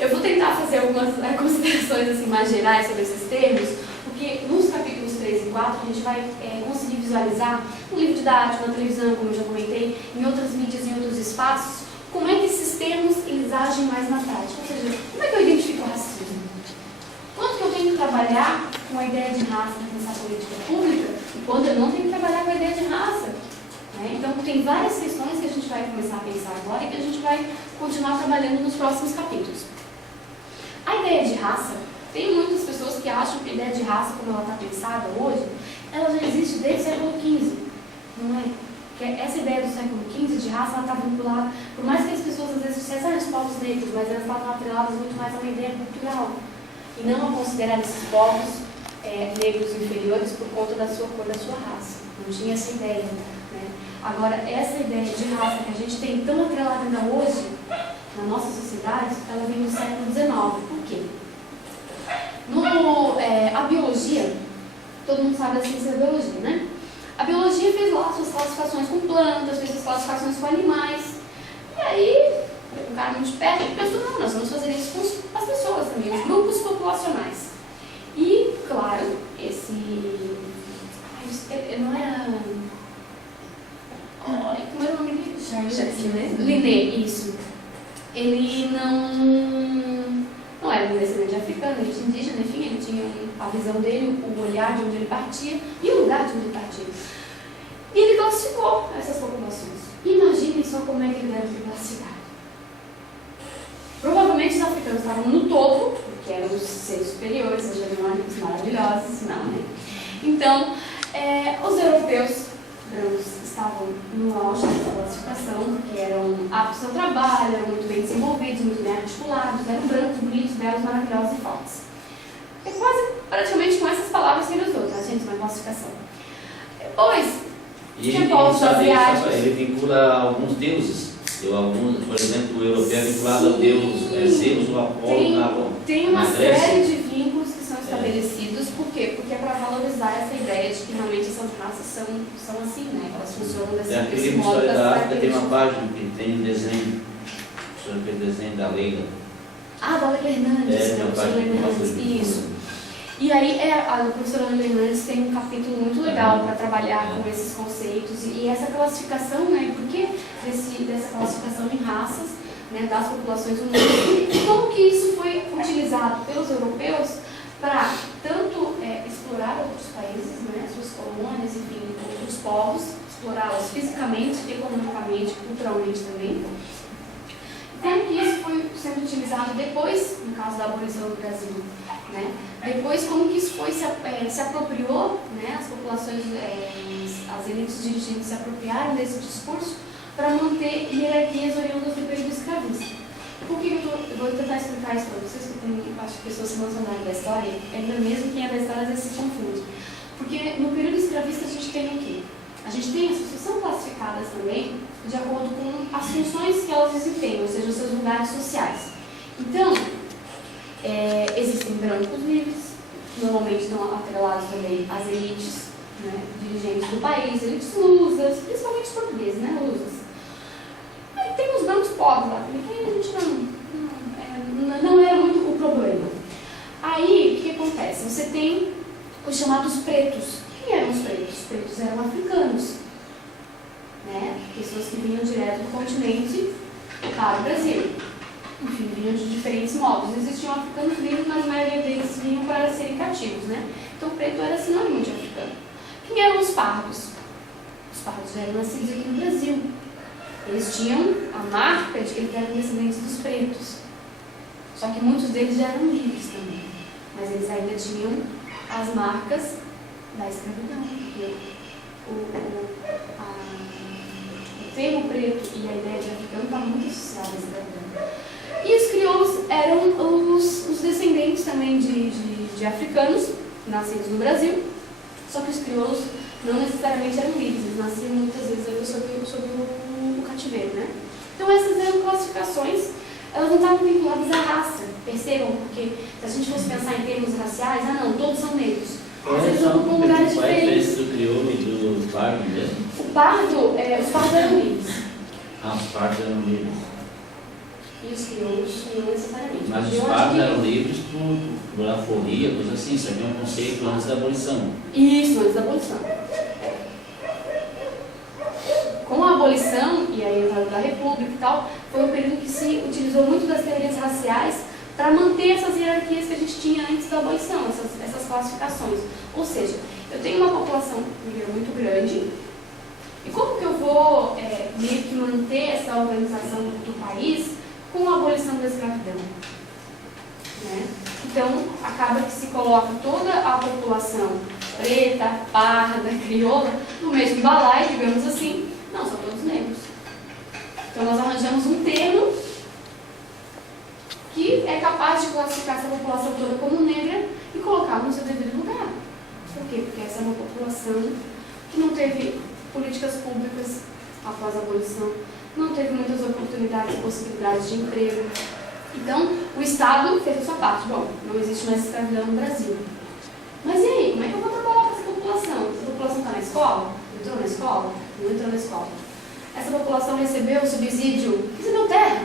Eu vou tentar fazer algumas considerações assim, mais gerais sobre esses termos, porque nos capítulos 3 e 4 a gente vai conseguir visualizar no livro didático, na televisão, como eu já comentei, em outras mídias, em outros espaços, como é que esses termos eles agem mais na prática. Ou seja, como é que eu identifico o racismo? Quanto que eu tenho que trabalhar com a ideia de raça na pensar política pública e quando eu não tenho que trabalhar com a ideia de raça? Né? Então, tem várias questões que a gente vai começar a pensar agora e que a gente vai continuar trabalhando nos próximos capítulos. A ideia de raça, tem muitas pessoas que acham que a ideia de raça, como ela está pensada hoje, ela já existe desde o século XV, não é? Que essa ideia do século XV de raça, ela está vinculada, por mais que as pessoas às vezes dissessem os povos negros, mas elas estavam atreladas muito mais a uma ideia cultural, e não a considerar esses povos negros inferiores por conta da sua cor, da sua raça. Não tinha essa ideia, né? Agora, essa ideia de raça que a gente tem tão atrelada ainda hoje, na nossa sociedade, ela vem do século XIX. Por quê? A biologia, todo mundo sabe da ciência da biologia, né? A biologia fez lá suas classificações com plantas, fez suas classificações com animais. E aí, um cara muito esperto pensou, não, nós vamos fazer isso com as pessoas também, os grupos populacionais. E, claro, não era... Como era o nome dele? Linné, isso. Ele não era um descendente africano, ele tinha indígena, enfim, ele tinha a visão dele, o olhar de onde ele partia e o lugar de onde ele partia. E ele classificou essas populações. Imaginem só como é que ele deve ter classificado. Provavelmente os africanos estavam no topo, porque eram os seres superiores, os hegemônicos maravilhosos, não, né? Então, os europeus brancos estavam no auge dessa classificação, porque eram aptos ao trabalho, eram muito bem desenvolvidos, muito bem articulados, eram brancos, bonitos, belos, maravilhosos e fortes. É quase, praticamente com essas palavras que ele usou, tá, gente, na classificação. Depois, tinha povos asiáticos. Ele vincula alguns deuses. Por exemplo, o europeu é vinculado ao deus Zeus ou Apolo tem uma na Grécia. série de vínculos que são estabelecidos. Por quê? Porque é para valorizar essa ideia de que realmente essas raças são assim, né? Elas funcionam desse modo. Aquele livro História da África tem uma página que tem um desenho, sobre aquele desenho da Leila. Ah, da Leila Hernandes, né? Isso. E aí, a professora Ana Hernandes tem um capítulo muito legal para trabalhar com esses conceitos e essa classificação, né? Por que dessa classificação em raças, né, das populações humanas e como que isso foi utilizado pelos europeus para tanto explorar outros países, né, suas colônias, enfim, outros povos, explorá-los fisicamente, economicamente, culturalmente também. Como que isso foi sendo utilizado depois, no caso da abolição do Brasil, né? Depois, como que isso foi se apropriou, né? As populações, as elites dirigentes se apropriaram desse discurso para manter hierarquias oriundas do período escravista. Por que eu vou tentar explicar isso para vocês, porque tem, acho que pessoas se mencionaram da história, ainda mesmo quem é da história às vezes se confunde. Porque no período escravista a gente tem o quê? A gente tem as pessoas são classificadas também de acordo com as funções que elas desempenham, ou seja, os seus lugares sociais. Então, existem brancos livres, normalmente estão atrelados também às elites, né, dirigentes do país, elites lusas, principalmente portugueses, né, lusas. Aí tem os brancos pobres lá, que a gente não era muito o problema. Aí, o que acontece? Você tem os chamados pretos. Quem eram os pretos? Os pretos eram africanos, né? Pessoas que vinham direto do continente para o Brasil. Enfim, vinham de diferentes modos. Existiam africanos livres, mas a maioria deles vinham para serem cativos, né? Então, preto era sinônimo de africano. Quem eram os pardos? Os pardos eram nascidos aqui no Brasil. Eles tinham a marca de que eles eram descendentes dos pretos. Só que muitos deles já eram livres também. Mas eles ainda tinham as marcas da escravidão. Porque o termo preto e a ideia de africano está muito associada à escravidão. E os crioulos eram os descendentes também de africanos, nascidos no Brasil. Só que os crioulos não necessariamente eram livres, eles nasciam muitas vezes sob o cativeiro, né? Então essas eram classificações, elas não estavam vinculadas à raça, percebam? Porque se a gente fosse pensar em termos raciais, não, todos são negros. Mas eles ocupam lugares diferentes. Qual é a diferença do crioulo e do pardo mesmo? Os pardos eram livres. Os pardos eram livres. E os crioulos não necessariamente. Mas os pardos eram livres por aforia, coisa assim, isso aqui é um conceito antes da abolição. Isso, antes da abolição. Com a abolição e a entrada da República e tal, foi um período que se utilizou muito das teorias raciais para manter essas hierarquias que a gente tinha antes da abolição, essas classificações. Ou seja, eu tenho uma população muito grande, e como que eu vou meio que manter essa organização do país com a abolição da escravidão? Né? Então, acaba que se coloca toda a população preta, parda, crioula, no mesmo balaio, digamos assim. Não, são todos negros. Então, nós arranjamos um termo que é capaz de classificar essa população toda como negra e colocá-la no seu devido lugar. Por quê? Porque essa é uma população que não teve políticas públicas após a abolição, não teve muitas oportunidades e possibilidades de emprego. Então, o Estado fez a sua parte. Bom, não existe mais escravidão no Brasil. Mas e aí, como é que eu vou trabalhar com essa população? Essa população está na escola? Entrou na escola? Não entrou na escola. Essa população recebeu subsídio? Recebeu terra?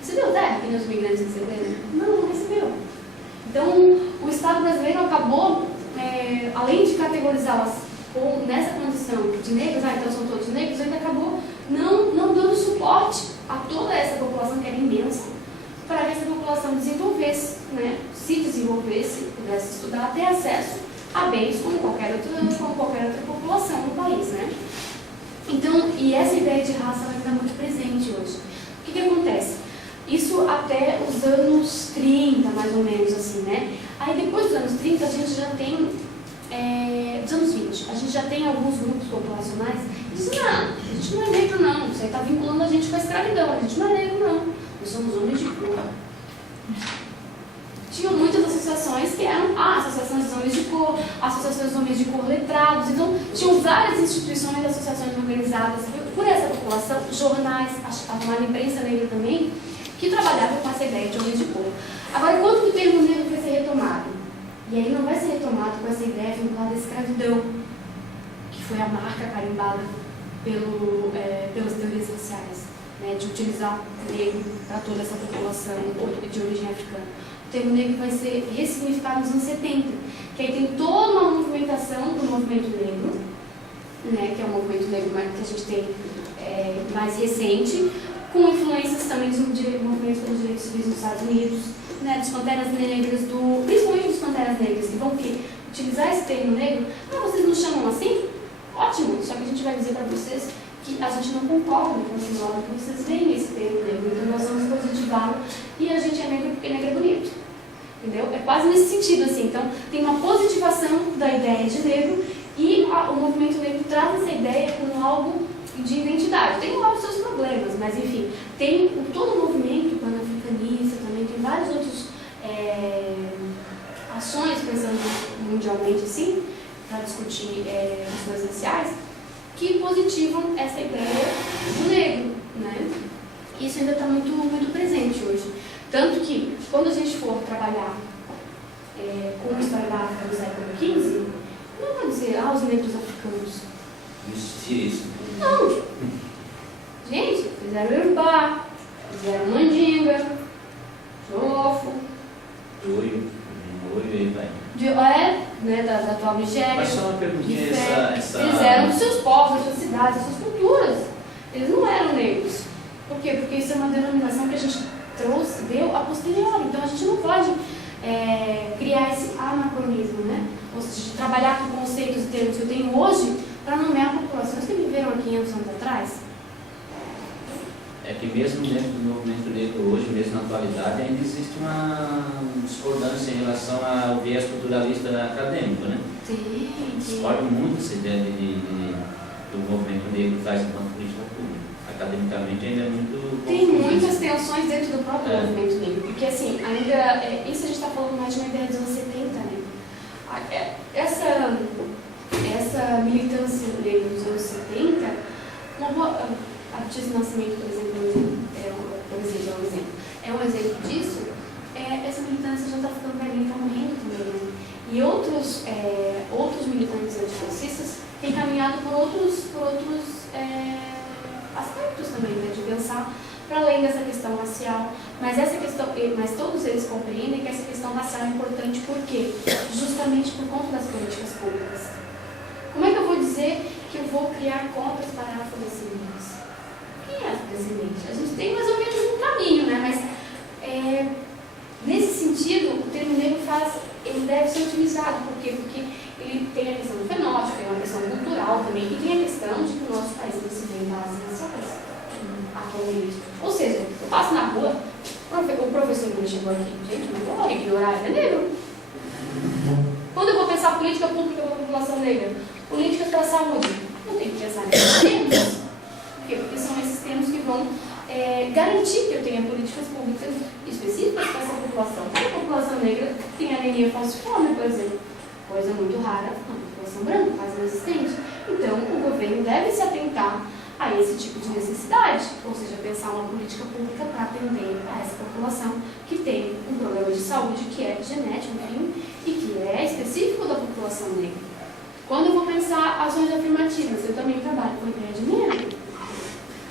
Recebeu terra, que nem os migrantes receberam? Não recebeu. Então, o Estado brasileiro acabou, além de categorizá-las nessa condição de negros, então são todos negros, ainda acabou não dando suporte a toda essa população, que era imensa, para que essa população desenvolvesse, né, se desenvolvesse, pudesse estudar, ter acesso a bens como qualquer outra população no país, né? Então, e essa ideia de raça vai estar muito presente hoje. O que acontece? Isso até os anos 30, mais ou menos, assim, né? Aí depois dos anos 30, a gente já tem, dos anos 20, a gente já tem alguns grupos populacionais que dizem, não, a gente não é negro não, isso aí está vinculando a gente com a escravidão, a gente não é negro não, nós somos homens de cor. Tinham muitas associações que eram associações dos homens de cor, associações dos homens de cor letrados, então tinham várias instituições, associações organizadas por essa população, jornais, a chamada imprensa negra também, que trabalhavam com essa ideia de homens de cor. Agora, quando o termo negro vai ser retomado? E aí não vai ser retomado com essa ideia vinculada à escravidão, que foi a marca carimbada pelas teorias raciais, né, de utilizar negro para toda essa população de origem africana. O termo negro vai ser ressignificado nos anos 70, que aí tem toda uma movimentação do movimento negro, né, que é um movimento negro que a gente tem mais recente, com influências também do movimento pelos direitos civis nos Estados Unidos, né, das panteras negras, principalmente das panteras negras, que vão utilizar esse termo negro. Vocês nos chamam assim? Ótimo, só que a gente vai dizer para vocês que a gente não concorda com esse modo que vocês veem esse termo negro, então nós vamos positivá-lo e a gente é negro porque negro é bonito. Entendeu? É quase nesse sentido, assim. Então, tem uma positivação da ideia de negro e o movimento negro traz essa ideia como algo de identidade. Tem lá os seus problemas, mas enfim, tem todo o movimento pan-africanista também, tem várias outras ações, pensando mundialmente assim, para discutir questões raciais, que positivam essa ideia do negro, né? Isso ainda está muito, muito presente hoje. Tanto que, quando a gente for trabalhar com a história da África do século XV, não vai dizer, os negros africanos. Isso. Não. Gente, fizeram Yorubá, fizeram Mandinga, Jolofo. Joio aí, vai. Né, da atual Nigéria. Mas só uma perguntinha, Eles eram dos seus povos, das suas cidades, das suas culturas. Eles não eram negros. Por quê? Porque isso é uma denominação que a gente deu a posteriori. Então a gente não pode criar esse anacronismo, né? Ou seja, trabalhar com conceitos e termos que eu tenho hoje para nomear populações que viveram há 500 anos atrás. É que mesmo dentro do movimento negro hoje, mesmo na atualidade, ainda existe uma discordância em relação ao viés culturalista acadêmico, né? Sim. Discordo muito essa ideia do movimento negro traz enquanto política pública. Academicamente ainda é muito... Tem muitas tensões dentro do próprio movimento negro, porque assim, ainda, isso a gente está falando mais de uma ideia dos anos 70, né? Essa militância negra dos anos 70, a Beatriz Nascimento, por exemplo, é um exemplo disso. Essa militância já está ficando velhinha, está morrendo também, né? E outros militantes antifascistas têm caminhado por outros aspectos também, né, de pensar para além dessa questão racial, mas todos eles compreendem que essa questão racial é importante, por quê? Justamente por conta das políticas públicas. Como é que eu vou dizer que eu vou criar cotas para afrodescendentes? Quem é afrodescendente? A gente tem mais ou menos um caminho, né, mas nesse sentido, o termo negro ele deve ser utilizado, por quê? Porque ele tem a questão do fenótipo, tem uma questão cultural também, e tem a questão de que o nosso país não se vê em base raciais atualmente. Ou seja, eu passo na rua, o professor que chegou aqui, gente, não vou ignorar, ele é negro. Quando eu vou pensar política pública para a população negra, políticas para a saúde, não tem que pensar nesses termos. Por quê? Porque são esses termos que vão garantir que eu tenha políticas públicas específicas para essa população. A população negra tem anemia falciforme, por exemplo, coisa muito rara na população branca, quase inexistente. Então, o governo deve se atentar a esse tipo de necessidade, ou seja, pensar uma política pública para atender a essa população que tem um problema de saúde que é genético, enfim, e que é específico da população negra. Quando eu vou pensar ações afirmativas, eu também trabalho com a ideia de negro.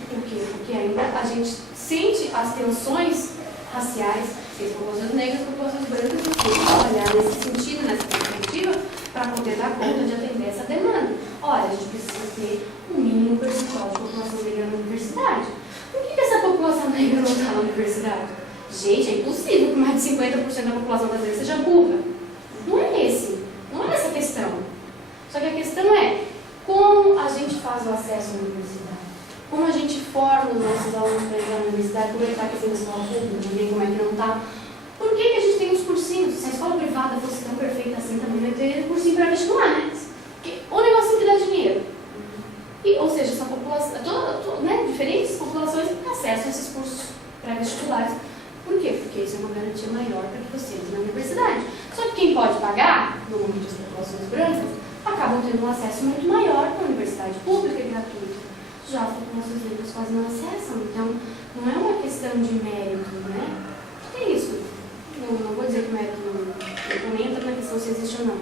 Por quê? Porque ainda a gente sente as tensões raciais entre populações negras e populações brancas, e tem que trabalhar nesse sentido, nessa perspectiva, para poder dar conta de atender essa demanda. Olha, a gente precisa ter um mínimo percentual de população negra na universidade. Por que essa população negra não está na universidade? Gente, é impossível que mais de 50% da população brasileira seja burra. Não é essa a questão. faz o acesso à universidade? Como a gente forma os nossos alunos para entrar na universidade? Como é que está aquecendo a escola pública? Como é que não está? Por que a gente tem os cursinhos? Se a escola privada fosse tão perfeita assim, também vai ter cursinho para vestibular, né? Porque o negócio que dá dinheiro. E, ou seja, essa população, diferentes populações têm acesso a esses cursos pré-vestibulares. Por quê? Porque isso é uma garantia maior para que você entre na universidade. Só que quem pode pagar, normalmente as populações brancas, acabam tendo um acesso muito maior para a universidade pública e gratuita. Já as populações negras quase não acessam. Então, não é uma questão de mérito, né? É isso. Não vou dizer que o mérito não entra na questão se existe ou não.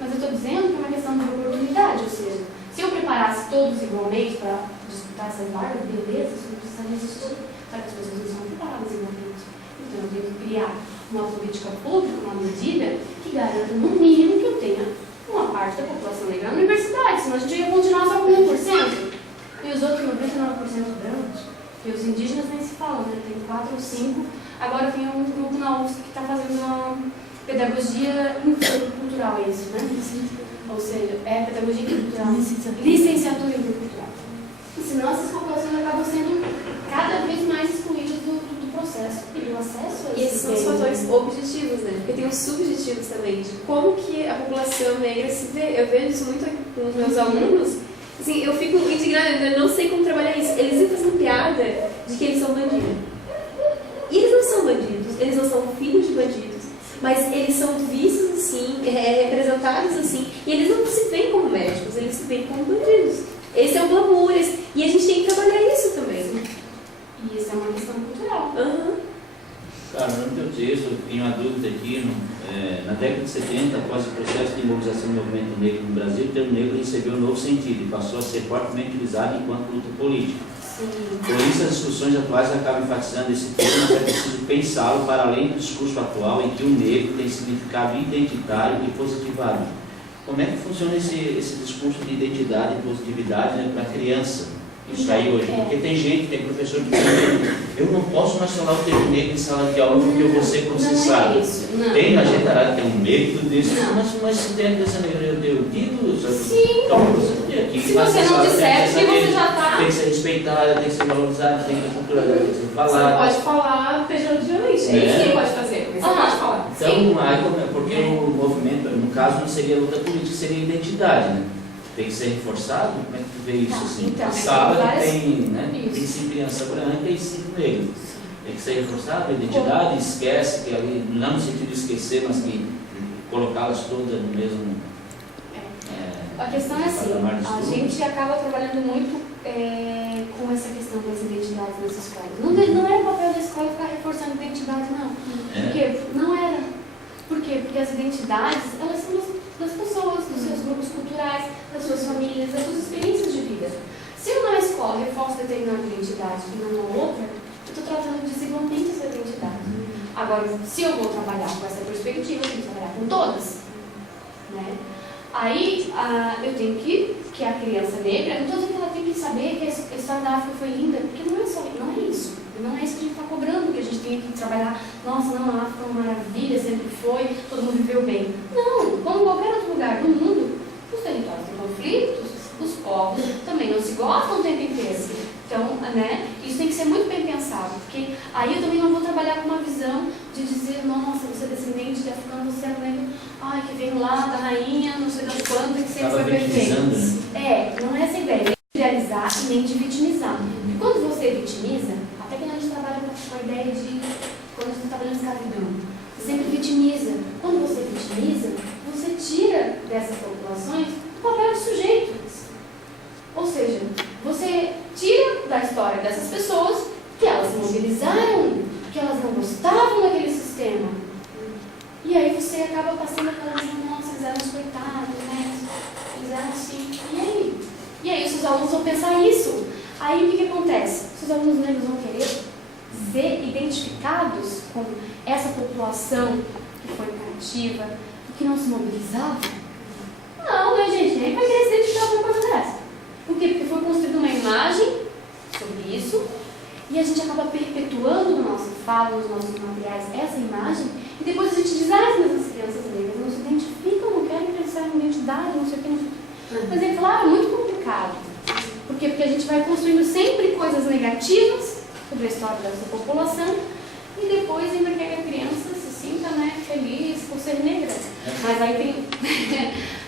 Mas eu estou dizendo que é uma questão de oportunidade, ou seja, se eu preparasse todos igualmente para disputar essas vagas, beleza, isso não precisaria existir. Só que as pessoas não são preparadas igualmente. Então eu tenho que criar uma política pública, uma medida que garanta no mínimo que eu tenha uma parte da população negra na universidade, senão a gente ia continuar só com 1%. E os outros 99% brancos, e os indígenas nem se falam, né? Tem 4 ou 5. Agora tem um grupo na UFSC que está fazendo uma pedagogia intercultural, é isso, né? Ou seja, é pedagogia intercultural. Licenciatura intercultural. E senão essas populações acabam sendo cada vez mais excluídas do processo e do acesso a E esses são os fatores objetivos, né? Porque tem os subjetivos também, de como que a população negra se vê. Eu vejo isso muito aqui com os meus alunos. Assim, eu fico indignada, eu não sei como trabalhar isso. Eles vêm fazendo piada de que eles são bandidos. E eles não são bandidos, eles não são filhos de bandidos, mas eles são vistos assim, representados assim, e eles não se veem como médicos, eles se veem como bandidos. Esse é o glamour, e a gente tem que trabalhar isso também. E isso é uma questão cultural. Cara, no teu texto, eu tenho uma dúvida aqui. Na década de 70, após o processo de mobilização do movimento negro no Brasil, o termo negro recebeu um novo sentido e passou a ser fortemente utilizado enquanto luta política. Por isso, as discussões atuais acabam enfatizando esse termo, mas é preciso pensá-lo para além do discurso atual, em que o negro tem significado identitário e positivado. Como é que funciona esse discurso de identidade e positividade, né, para a criança? Isso aí hoje, porque tem gente, tem professor que diz, eu não posso mais falar o termo negro em sala de aula porque eu vou ser processado. Tem a gente que tem um medo disso, mas se tem a criança negra, eu digo, então você tem aqui. Se você não disser, porque você já está... Tem que ser respeitada, tem que ser valorizada, tem que ter cultura, tem que ser falada. Você não pode falar pejorativamente, é isso que ele pode fazer, mas você pode falar. Então, porque o movimento, no caso, não seria luta política, seria identidade, né? Tem que ser reforçado? Como é que tu vê isso assim? Então, a sala tem 5 crianças brancas e 5 negras. Tem que ser reforçado a identidade, esquece que ali, não no sentido de esquecer, mas que colocá-las todas no mesmo. A questão é assim, a gente acaba trabalhando muito com essa questão das identidades nas escolas. Não era o papel da escola ficar reforçando a identidade, não. Porque não era. Por quê? Porque as identidades, elas são das pessoas, dos seus grupos culturais, das suas famílias, das suas experiências de vida. Se eu na escola reforço determinada identidade e não na outra, eu estou tratando desigualmente essa identidade. Agora, se eu vou trabalhar com essa perspectiva, eu tenho que trabalhar com todas. Né? Aí, eu tenho que a criança negra, não estou dizendo que ela tem que saber que a história da África foi linda, porque não é isso. Não é isso que a gente está cobrando, que a gente tem que trabalhar, nossa, não, a África é uma maravilha, sempre foi, todo mundo viveu bem. Não, como qualquer outro lugar do mundo, os territórios têm conflitos, os povos também não se gostam o tempo inteiro. Então, né, isso tem que ser muito bem pensado, porque aí eu também não vou trabalhar com uma visão de dizer, nossa, você é descendente de africano, você é negro, ai, que veio lá da rainha, não sei das quantas, que sempre foi perfeito. Né? Não é essa ideia, nem de idealizar e nem de vitimizar. Porque quando você vitimiza, até que a gente trabalha com a ideia de, quando a gente está trabalhando escravidão, você sempre vitimiza. Quando você vitimiza, você tira dessas populações o papel de sujeito. Ou seja, você tira da história dessas pessoas que elas se mobilizaram, que elas não gostavam daquele sistema. E aí você acaba passando aquela visão, nossa, eles eram os coitados, né? Eles eram assim. E aí os seus alunos vão pensar isso. Aí o que acontece? Os alunos negros vão querer ser identificados com essa população que foi cativa, que não se mobilizava? Não, né, gente? Nem vai querer se identificar com uma coisa dessa. Por quê? Porque foi construída uma imagem sobre isso e a gente acaba perpetuando no nosso fala, nos nossos materiais, essa imagem e depois a gente diz, essas crianças negras não se identificam, não querem pensar em identidade, não sei o que, não sei o que. Mas ele fala, é muito complicado. quê? Porque a gente vai construindo sempre coisas negativas sobre a história dessa população e depois ainda quer que a criança se sinta, né, feliz por ser negra. Mas aí tem...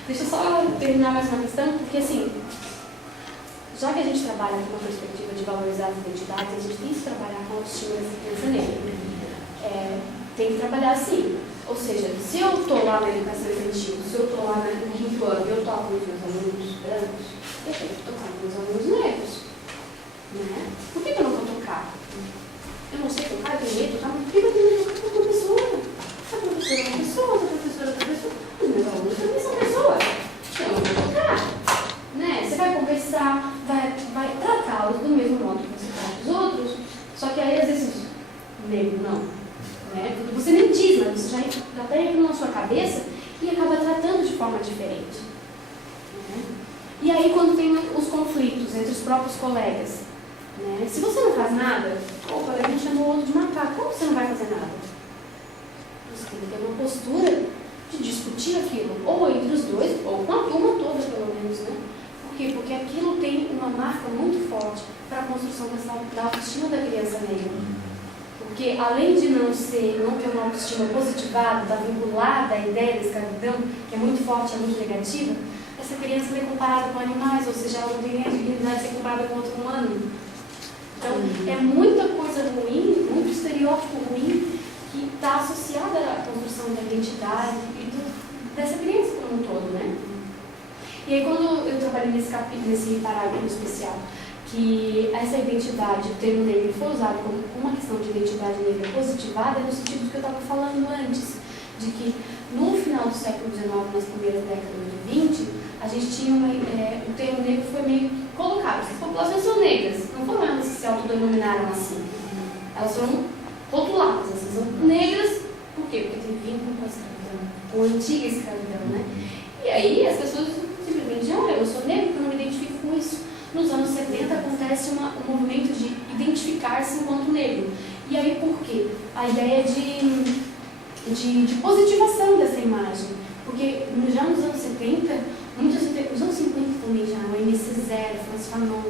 Deixa eu só terminar mais uma questão, porque assim, já que a gente trabalha com uma perspectiva de valorizar as identidades, a gente tem que trabalhar com a autoestima dessa criança negra. Tem que trabalhar assim. Ou seja, se eu estou lá na educação infantil, se eu estou lá no quinto ano e eu toco com os meus alunos brancos, eu tenho que tocar com os meus alunos negros. Né? Por que eu não vou tocar? Eu não sei tocar, eu tenho medo de tocar, mas por que eu tenho medo de tocar com a professora? A professora é uma pessoa, a professora é outra pessoa. Os meus alunos também são pessoas. Então eu vou tocar. Né? Você vai conversar, vai tratá-los do mesmo modo que você trata os outros, só que aí às vezes, negro não. Né? Você nem diz, mas você já tem na sua cabeça e acaba tratando de forma diferente. Né? E aí quando tem os conflitos entre os próprios colegas, né? Se você não faz nada, o colega me chamou o outro de macaco, como você não vai fazer nada? Você tem que ter uma postura de discutir aquilo, ou entre os dois, ou com a turma toda pelo menos, né? Por quê? Porque aquilo tem uma marca muito forte para a construção da autoestima da criança negra. Porque além de não ter uma autoestima positivada, está vinculada à ideia da escravidão, que é muito forte, é muito negativa, essa criança é comparada com animais, ou seja, ela não tem nem a dignidade de ser comparada com outro humano. Então, é muita coisa ruim, muito estereótipo ruim, que está associada à construção da identidade e dessa criança como um todo, né? E aí, quando eu trabalhei nesse parágrafo especial, que essa identidade, o termo negro, foi usado como uma questão de identidade negra positivada, no sentido que eu estava falando antes, de que no final do século XIX, nas primeiras décadas de 20, a gente tinha o termo negro foi meio que colocado. As populações são negras, não foram elas que se autodenominaram assim. Elas foram rotuladas, assim, são negras, por quê? Porque tem vínculo com a escravidão, com a antiga escravidão, né? E aí as pessoas simplesmente dizem, olha, eu sou negra porque eu não me identifico com isso. Nos anos 70 acontece um movimento de identificar-se enquanto negro. E aí por quê? A ideia de positivação dessa imagem. Porque já nos anos 70, nos anos 50 também já, o MC0, Franz Fanon,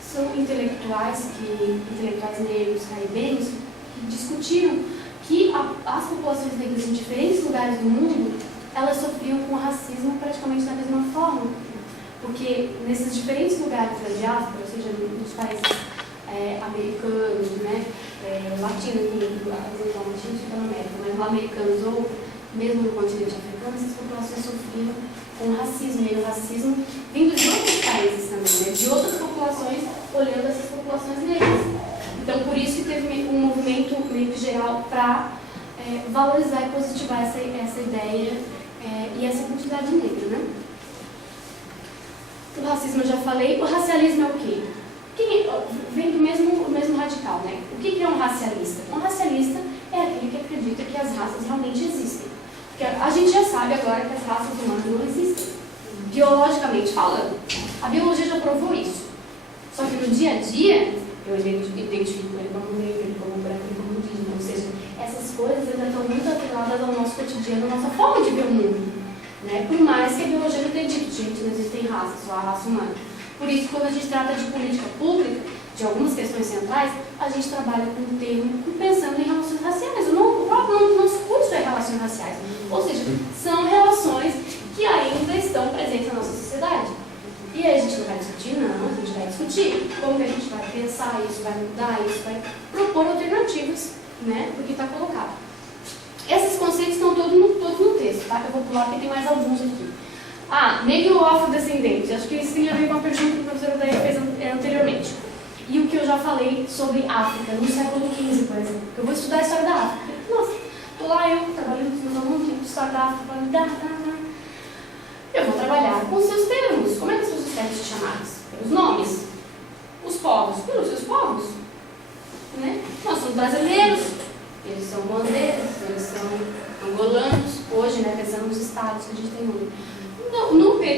são intelectuais negros caribenhos que discutiram que as populações negras em diferentes lugares do mundo, elas sofriam com racismo praticamente da mesma forma. Porque nesses diferentes lugares da diáspora, ou seja, nos países americanos, né, latinos, latinos fica na América, mas americanos ou mesmo no continente africano, essas populações sofriam com racismo, e o racismo vindo de outros países também, né, de outras populações, olhando essas populações negras. Então, por isso que teve um movimento meio que geral para valorizar e positivar essa ideia e essa identidade negra, né? O racismo eu já falei. O racialismo é o quê? Vem do mesmo radical, né? O que é um racialista? Um racialista é aquele que acredita que as raças realmente existem. Porque a gente já sabe agora que as raças humanas não existem, biologicamente falando. A biologia já provou isso. Só que no dia a dia, eu identifico ele como negro, ele como branco, ele como indígena. Ou seja, essas coisas ainda estão muito atreladas ao nosso cotidiano, à nossa forma de ver o mundo. Né? Por mais que a biologia não tenha dito, gente, não existem raças, só a raça humana. Por isso, quando a gente trata de política pública, de algumas questões centrais, a gente trabalha com o termo pensando em relações raciais. O próprio nome do nosso curso é relações raciais. Ou seja, são relações que ainda estão presentes na nossa sociedade. E aí a gente não vai discutir, não, a gente vai discutir como que a gente vai pensar isso, vai mudar isso, vai propor alternativas, né, do que está colocado. Esses conceitos estão todos no texto, tá? Eu vou pular porque tem mais alguns aqui. Negro ou afrodescendente. Acho que isso tem a ver com a pergunta que a professora Daí fez anteriormente. E o que eu já falei sobre África, no século XV, por exemplo. Eu vou estudar a história da África. Nossa, estou lá eu, trabalhando com os meus alunos, tenho que estudar da África, eu vou trabalhar com os seus termos. Como é que são os termos chamados? Pelos nomes. Os povos, pelos seus povos. Né? Nós somos brasileiros. Eles são ruandeiros, eles são angolanos, hoje, né, pensando nos estados que a gente tem hoje.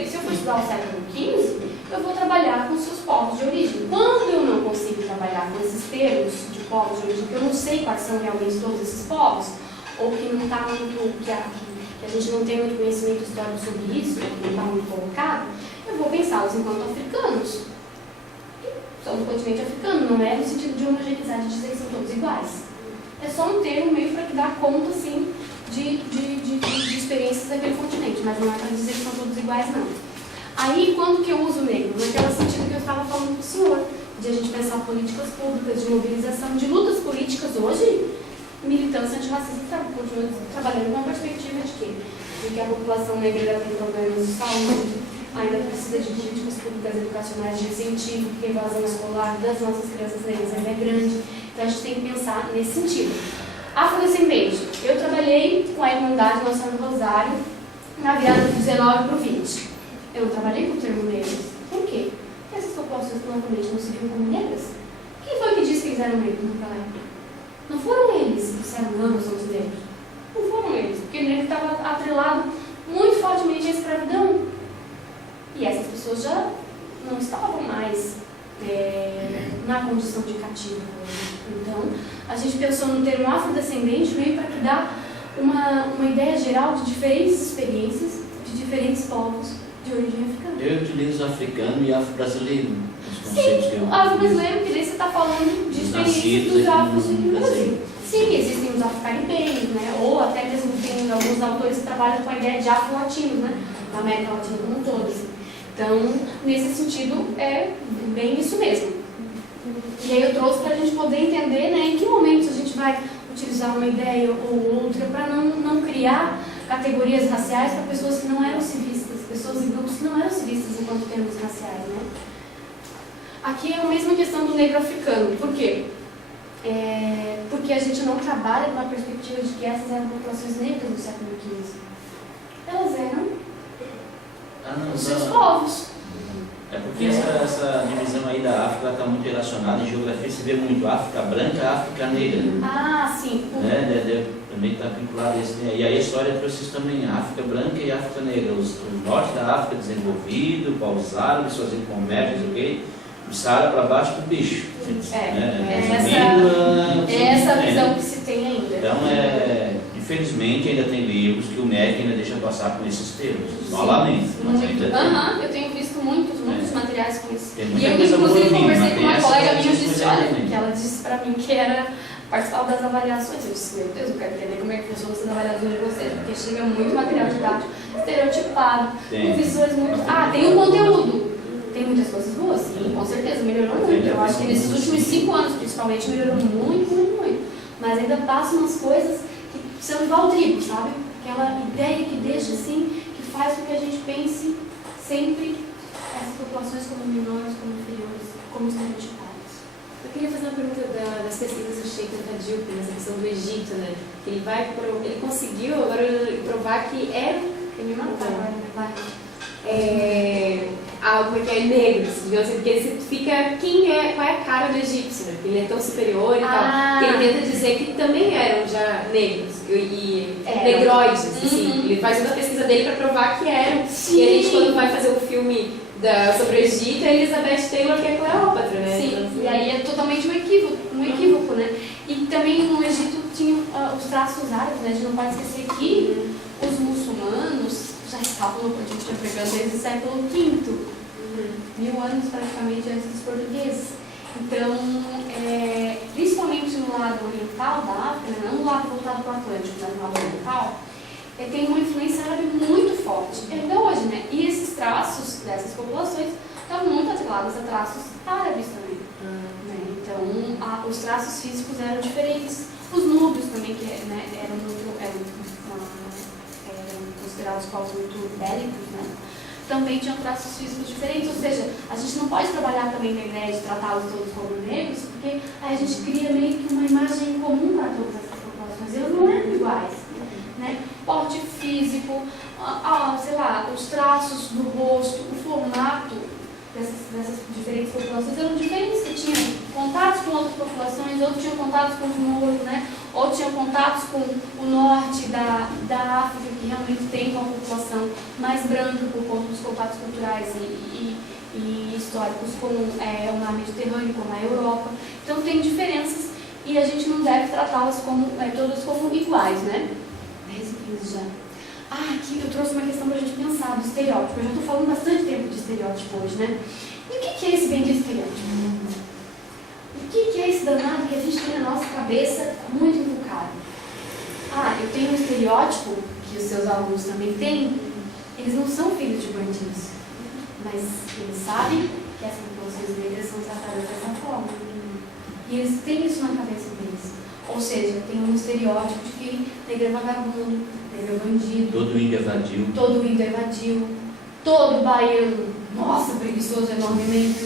Se eu for estudar o século XV, eu vou trabalhar com seus povos de origem. Quando eu não consigo trabalhar com esses termos de povos de origem, que eu não sei quais são realmente todos esses povos, ou que não está muito, que a gente não tem muito conhecimento histórico sobre isso, que não está muito colocado, eu vou pensá-los enquanto africanos. são do continente africano, não é no sentido de homogeneizar, de dizer que são todos iguais. É só um termo meio para dar conta, assim, de experiências daquele continente, mas não é para dizer que são todos iguais, não. Aí, quando que eu uso negro? Naquele sentido que eu estava falando para o senhor, de a gente pensar políticas públicas, de mobilização, de lutas políticas hoje, militância antirracista continua trabalhando com a perspectiva de quê? De que a população negra tem problemas de saúde, ainda precisa de políticas públicas educacionais de incentivo, porque a evasão escolar das nossas crianças negras ainda é grande. Então a gente tem que pensar nesse sentido. Afrodescendente. Eu trabalhei com a Irmandade Nossa Senhora do Rosário na virada do 19 para o 20. Eu não trabalhei com o termo negros. Por quê? Porque essas populações provavelmente não se viam como negras. Quem foi que disse que eles eram negros naquela época? Não foram eles que disseram não, nós somos negros. Não foram eles, porque o negro estava atrelado muito fortemente à escravidão. E essas pessoas já não estavam mais na condição de cativo. Então, a gente pensou no termo afrodescendente meio para que dá uma ideia geral de diferentes experiências, de diferentes povos de origem africana. Eu utilizo africano e afro-brasileiro. Os conceitos que eu Afro-brasileiro, porque daí você está falando de experiências dos afros no Brasil. Sim, existem os afro-caribenhos, né? Ou até mesmo tem alguns autores que trabalham com a ideia de afro-latinos, né? Na América Latina como um todo. Assim. Então, nesse sentido, é bem isso mesmo. E aí eu trouxe para a gente poder entender, né, em que momentos a gente vai utilizar uma ideia ou outra para não criar categorias raciais para pessoas que não eram civistas, pessoas e grupos que não eram civistas enquanto termos raciais, né? Aqui é a mesma questão do negro africano. Por quê? Porque a gente não trabalha com a perspectiva de que essas eram populações negras no século XV. Elas eram os seus povos. É porque essa divisão aí da África está muito relacionada, em geografia se vê muito África branca e África negra. Ah, sim. Também está vinculado a esse. E aí a história trouxe isso também, África branca e África negra. O norte da África desenvolvido, os árabes fazendo comércio, ok? O Saara para baixo do bicho. Essa visão que se tem ainda. Então, infelizmente, ainda tem livros que o MEC ainda deixa passar com esses termos. Novamente. Eu tenho visto muitos materiais com isso. E eu, coisa inclusive, boa, conversei com uma colega minha e disse, disse, olha, que ela disse pra mim que era participar das avaliações. Eu disse, meu Deus, eu quero entender como é que funciona essas avaliações de vocês, porque chega muito material didático estereotipado, com visões muito... tem um conteúdo. Tem muitas coisas boas, sim, com certeza, melhorou muito. Eu acho que nesses últimos 5 anos, principalmente, melhorou muito. Mas ainda passam umas coisas que são igual ao trigo, sabe? Aquela ideia que deixa assim, que faz com que a gente pense sempre essas populações como menores, como inferiores, como estereotipadas. Eu queria fazer uma pergunta das pesquisas do Sheikh Anta Diop, nessa questão do Egito, né? Ele conseguiu agora provar que era... Ele me matava, vai. Algo que é negro, digamos assim, porque você fica qual é a cara do egípcio, né? Porque ele é tão superior e tal, que ele tenta dizer que também eram já negros e negroides, assim. Ele faz toda a pesquisa dele para provar que eram. Sim. E a gente, quando vai fazer o filme sobre o Egito, é Elizabeth Taylor, que é Cleópatra, né? Sim, então, assim, e aí é totalmente um equívoco, né? E também no Egito tinha os traços árabes, né? A gente não pode esquecer que os muçulmanos já estavam no continente africano desde o século V, 1000 anos praticamente antes dos portugueses. Então, principalmente no lado oriental da África, não no lado voltado para o Atlântico, mas no lado oriental, tem uma influência árabe muito forte, ainda hoje, né? E esses traços dessas populações estavam muito atrelados a traços árabes também. Né? Então, os traços físicos eram diferentes. Os núbios também, que eram considerados povos muito bélicos, né? Também tinham traços físicos diferentes, ou seja, a gente não pode trabalhar também na ideia de tratá-los todos como negros, porque aí a gente cria meio que uma imagem comum para todas essas populações, eles não eram iguais, né? Porte físico, os traços do rosto, o formato dessas diferentes populações eram diferentes, que tinham contatos com outras populações, outros tinham contatos com os mouros, né? Outros tinham contatos com o norte da África, que realmente tem uma população mais branca por conta dos contatos culturais e históricos com o mar Mediterrâneo, como a Europa. Então tem diferenças e a gente não deve tratá-las todas como iguais, né? 10 e 15 já. Aqui eu trouxe uma questão para a gente pensar do estereótipo. Eu já estou falando bastante tempo de estereótipo hoje, né? E o que é esse bendito estereótipo? que é esse danado que a gente tem na nossa cabeça muito inculcado? Eu tenho um estereótipo, que os seus alunos também têm, eles não são filhos de bandidos, mas eles sabem que as populações negras são tratadas dessa forma. E eles têm isso na cabeça deles. Ou seja, tem um estereótipo de que negro é vagabundo, negro é bandido. Todo índio evadiu. Todo índio evadiu. Todo baiano, nossa, preguiçoso enormemente.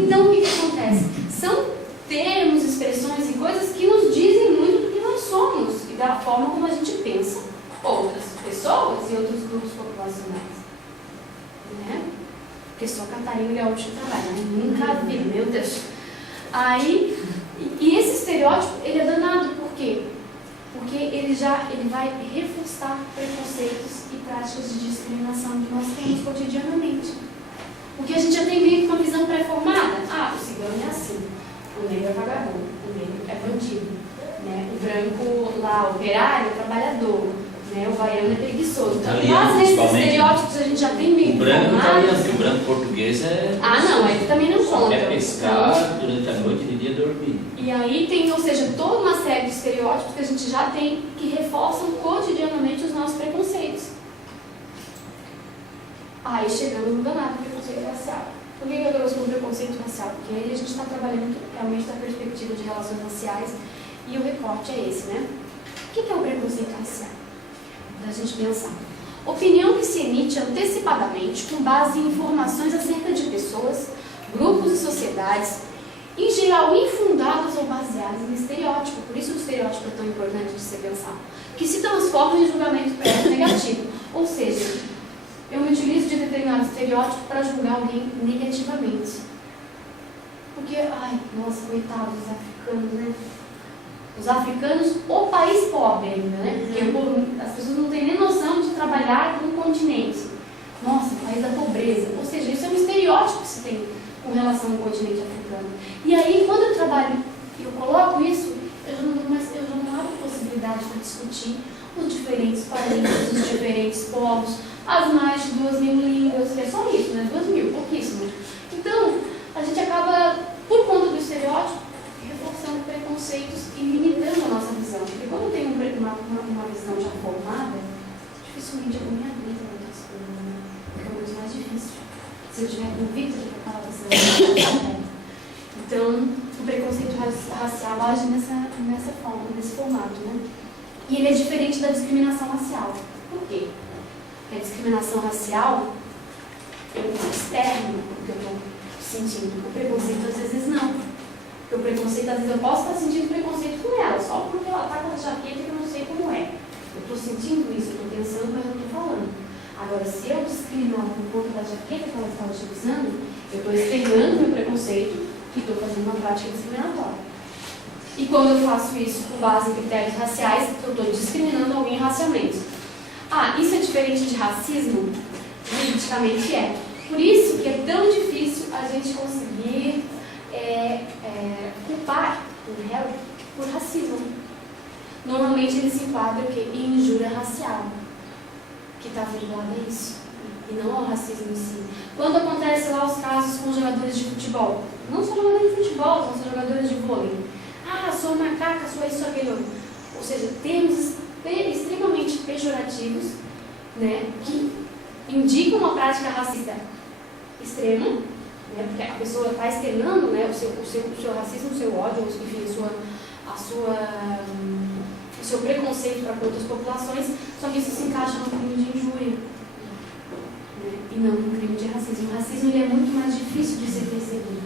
Então, o que acontece? São termos, expressões e coisas que nos dizem muito do que nós somos e da forma como a gente pensa outras pessoas e outros grupos populacionais. Né? Porque só Catarina e Gaúcho trabalham, né? Nunca vi, meu Deus. Aí, e esse estereótipo, ele é danado, por quê? Porque ele vai reforçar preconceitos e práticas de discriminação que nós temos cotidianamente. Porque a gente já tem meio que uma visão pré-formada. O cigano é assim, o negro é vagabundo, o negro é bandido, né? O branco lá, o operário, é trabalhador, né? O baiano é preguiçoso. Então, às vezes, estereótipos a gente já tem meio que formados. O branco português é... não, aí também não conta. É pescar durante a noite e de dia dormir. E aí tem, ou seja, toda uma série de estereótipos que a gente já tem que reforçam cotidianamente os nossos preconceitos. Aí chegamos no danado preconceito racial. Por que eu trouxe o preconceito racial? Porque aí a gente está trabalhando realmente da perspectiva de relações raciais e o recorte é esse, né? O que é o preconceito racial? Para a gente pensar. Opinião que se emite antecipadamente com base em informações acerca de pessoas, grupos e sociedades, em geral infundadas ou baseadas em estereótipo. Por isso o estereótipo é tão importante de se pensar. Que se transforma em julgamento prévio negativo. Ou seja, eu me utilizo de determinado estereótipo para julgar alguém negativamente. Porque, nossa, coitados dos africanos, né? Os africanos, o país pobre ainda, né? Porque as pessoas não têm nem noção de trabalhar no continente. Nossa, o país da pobreza. Ou seja, isso é um estereótipo que se tem com relação ao continente africano. E aí, quando eu trabalho e eu coloco isso, eu já não abro possibilidade de discutir os diferentes países, os diferentes povos, as mais de 2.000 línguas, que é só isso, né? 2.000, pouquíssimo. Então, a gente acaba, por conta do estereótipo, reforçando preconceitos e limitando a nossa visão. Porque quando eu tenho uma visão já formada, dificilmente eu vou me abrir para outras coisas, né? Porque é muito mais difícil. Se eu tiver convicto de que aquela visão é. Então, o preconceito racial age nessa forma, nesse formato, né? E ele é diferente da discriminação racial. Por quê? Porque a discriminação racial é um externo que eu estou sentindo. O preconceito, às vezes, não. Porque o preconceito, às vezes, eu posso estar sentindo preconceito com ela, só porque ela está com a jaqueta que eu não sei como é. Eu estou sentindo isso, eu estou pensando, mas eu não estou falando. Agora, se eu discriminar por conta da jaqueta que ela está utilizando, eu estou externando meu preconceito e estou fazendo uma prática discriminatória. E quando eu faço isso com base em critérios raciais, eu estou discriminando alguém racialmente. Isso é diferente de racismo? Juridicamente é. Por isso que é tão difícil a gente conseguir culpar o réu por racismo. Normalmente ele se enquadra em injúria racial, que está vinculado a isso, e não ao racismo em si. Quando acontece lá os casos com jogadores de futebol, não só jogadores de futebol, são jogadores de vôlei. Sou macaca, sou isso, aquilo. Ou seja, termos extremamente pejorativos, né, que indicam uma prática racista extrema, né, porque a pessoa está externando, né, o seu racismo, o seu ódio, enfim, o seu preconceito para com outras populações, só que isso se encaixa no crime de injúria, né, e não no crime de racismo. O racismo ele é muito mais difícil de ser percebido,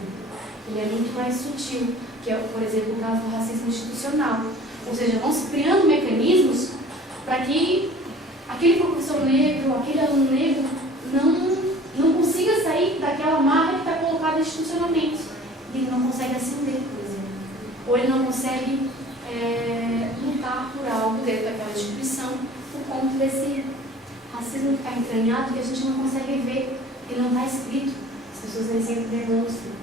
ele é muito mais sutil, que é, por exemplo, o caso do racismo institucional. Ou seja, vão se criando mecanismos para que aquele professor negro, aquele aluno negro, não consiga sair daquela marra que está colocada institucionalmente. E ele não consegue ascender, por exemplo. Ou ele não consegue lutar por algo dentro daquela instituição por conta desse racismo que está entranhado, que a gente não consegue ver, ele não está escrito. As pessoas nem sempre demonstram.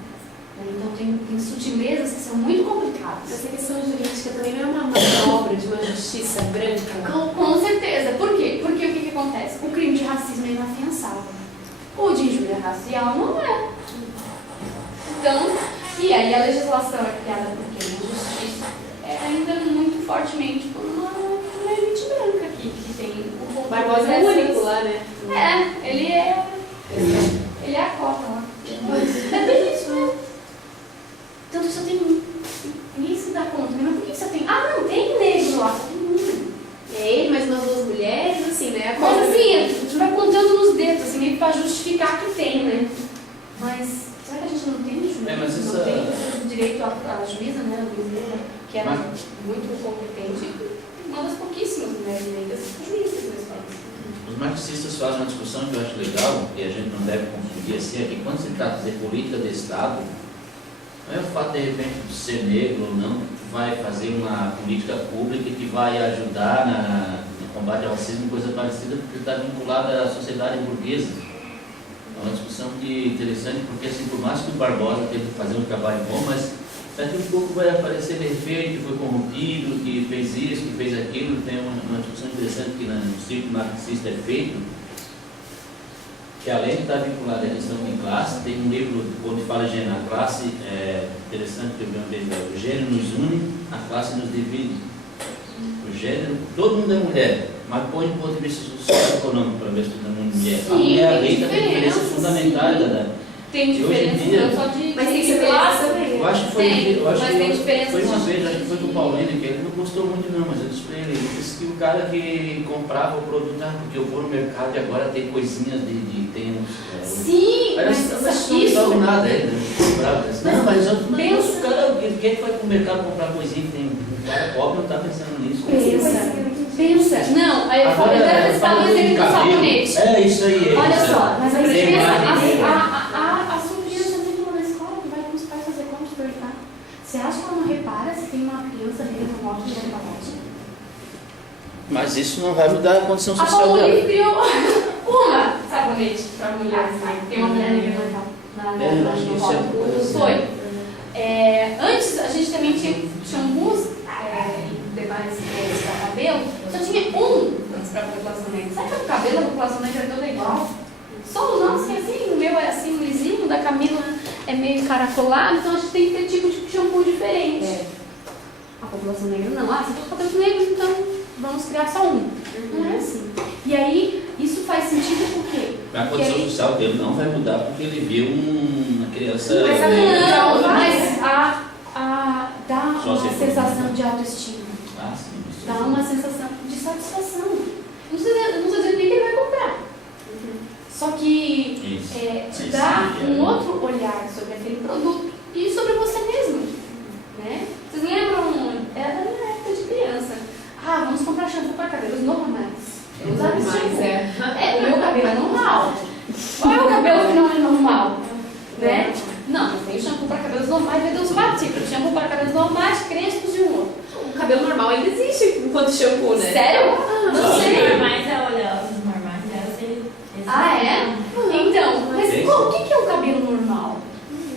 Então tem sutilezas que são muito complicadas. Essa questão jurídica também não é uma manobra de uma justiça branca? Com certeza. Por quê? Porque o que acontece? O crime de racismo é inafiançável. O de injúria racial não é. Então, e aí a legislação é criada por quem? A justiça é ainda muito fortemente por uma elite branca aqui, que tem o controle Barbosa é o dessas- único lá, né? Ele é a cota lá. É bem isso mesmo. Tanto só tem um. Ninguém se dá conta, né? Mas por que só tem? Ah, não, tem negro lá, só tem um. É ele, mais umas 2 mulheres, assim, né? Mas assim, a gente vai contando nos dedos, assim, meio que pra justificar que tem, né? Mas será que a gente não tem juízo? Mas não essa- tem direito à juíza, né? A juíza, que era Mas- muito competente, uma das pouquíssimas mulheres negras juízes nesse país. Os marxistas fazem uma discussão que eu acho legal, e a gente não deve confundir assim, é que quando se trata de política de Estado, não é o fato de repente de ser negro ou não que vai fazer uma política pública que vai ajudar no combate ao racismo, coisa parecida, porque está vinculada à sociedade burguesa. É uma discussão interessante, porque assim, por mais que o Barbosa teve que fazer um trabalho bom, mas daqui a pouco vai aparecer defeito, que foi corrompido, que fez isso, que fez aquilo. Tem uma discussão interessante que no círculo marxista é feito, que além de estar vinculado à questão de classe, tem um livro onde fala a classe, interessante que eu vi uma vez, o gênero nos une, a classe nos divide. O gênero, todo mundo é mulher, mas põe do ponto de vista socioeconômico para ver se todo mundo é mulher. A mulher tem rica tem diferenças diferença, fundamentais. Tem E hoje em diferença dia- não só de Mas tem que ser classe. classe também. Eu acho que foi, Tem, eu acho mas que tem diferença foi uma de- vez, acho que foi com o Paulino, que ele não gostou muito não, mas eu disse pra ele disse que o cara que comprava o produto, porque eu vou no mercado e agora tem coisinhas tem uns... Sim, mas não isso. resolve nada, ele comprava. Não, mas Pensa. o cara, quem vai pro mercado comprar coisinha que tem? O cara pobre não está pensando nisso. Pensa. Não, aí eu falo, eu quero testar o exemplo do sabonete. É isso aí. Olha só, mas a Tem criança, mais, a sua criança é muito na escola, que vai com os pais fazer compra no supermercado. Você acha que ela não repara se tem uma criança dentro de um óculos de embalagem? Mas isso não vai mudar a condição A social dela. Palmolive criou uma sabonete para mulheres, né? Tem uma mulher negra no rótulo. Foi. Antes a gente também tinha shampoos e demais para cabelo, só tinha um antes para a população negra. Sabe que o cabelo da população negra é todo igual? Só o nosso que é assim, o meu é assim, lisinho, o da Camila é meio encaracolado, então a gente tem que ter tipo de shampoo diferente. A população negra não. Você tem os cabelos negros, então vamos criar só um. Não é assim. E aí, isso faz sentido por quê? A condição social dele não vai mudar porque ele viu uma criança. Dá Só uma se for. sensação de autoestima. Ah, sim, isso. Dá uma sensação de satisfação. Não estou dizendo nem que ele vai comprar. Só que Isso. te Aí dá sim, um outro olhar sobre aquele produto e sobre você mesmo. Né? Vocês lembram? Era da minha época de criança. Vamos comprar shampoo para cabelos normais. Eu usava esse shampoo. O meu cabelo é normal. Qual é o cabelo que não é normal? Né? Não, mas tem shampoo para cabelos normais, vai ter os 4 tipos. Shampoo para cabelos normais, crespos e um outro. O cabelo normal ainda existe enquanto shampoo, né? Sério? Não sei. Normais é olhar os normais delas Então, mas o que é um cabelo normal?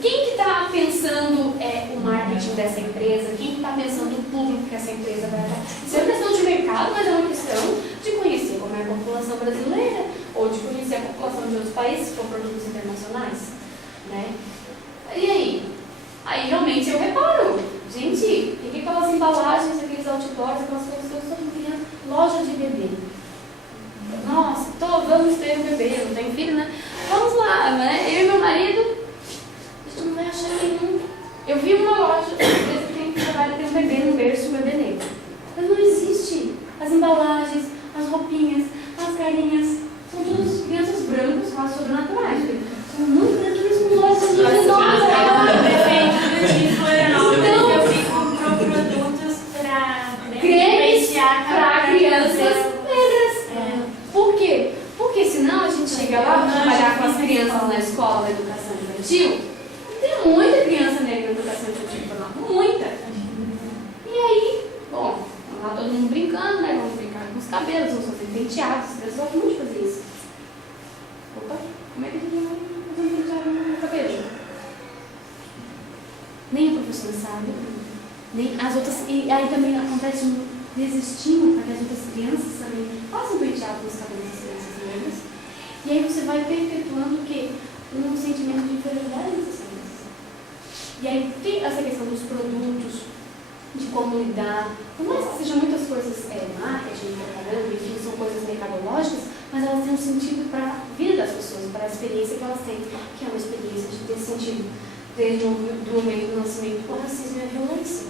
Quem que está pensando o marketing dessa empresa? Quem que está pensando o público que essa empresa vai dar? Isso é uma questão de mercado, mas é uma questão de conhecer como é a população brasileira ou de conhecer a população de outros países, se for produtos internacionais. Né? E aí? Aí realmente eu reparo. Gente, e que aquelas embalagens, aqueles outdoors, aquelas coisas todas criança, loja de bebê. Nossa, vamos ter um bebê, eu não tenho filho, né? Vamos lá, né? Eu e meu marido, a gente não vai achar nenhum. Eu vi uma loja, que tem trabalho, tem um bebê no berço, um bebê negro. Mas não existe. As embalagens, as roupinhas, as carinhas, são todas crianças brancas, raças sobrenaturais. São muito criaturas com lojas de Eu fico com produtos para cremes para crianças negras. Por quê? Porque senão a gente chega lá para trabalhar com as crianças na escola, na educação infantil, tem muita criança negra na educação infantil, muita. E aí, bom, lá todo mundo brincando, né? Vamos brincar com os cabelos, vamos fazer penteados, as crianças gostam muito de fazer isso. Opa, como é que a gente vai fazer um penteado no cabelo? Nem a professora sabe, nem as outras. E aí também acontece um desestímulo para que as outras crianças também façam penteado nos cabelos das crianças negras. E aí você vai perpetuando o quê? Um sentimento de inferioridade nessas crianças. E aí tem essa questão dos produtos, de como lidar, por mais que sejam muitas coisas marketing, propaganda, enfim, são coisas mercadológicas, mas elas têm um sentido para a vida das pessoas, para a experiência que elas têm, que é uma experiência de ter sentido desde o momento do nascimento. O racismo é a violência,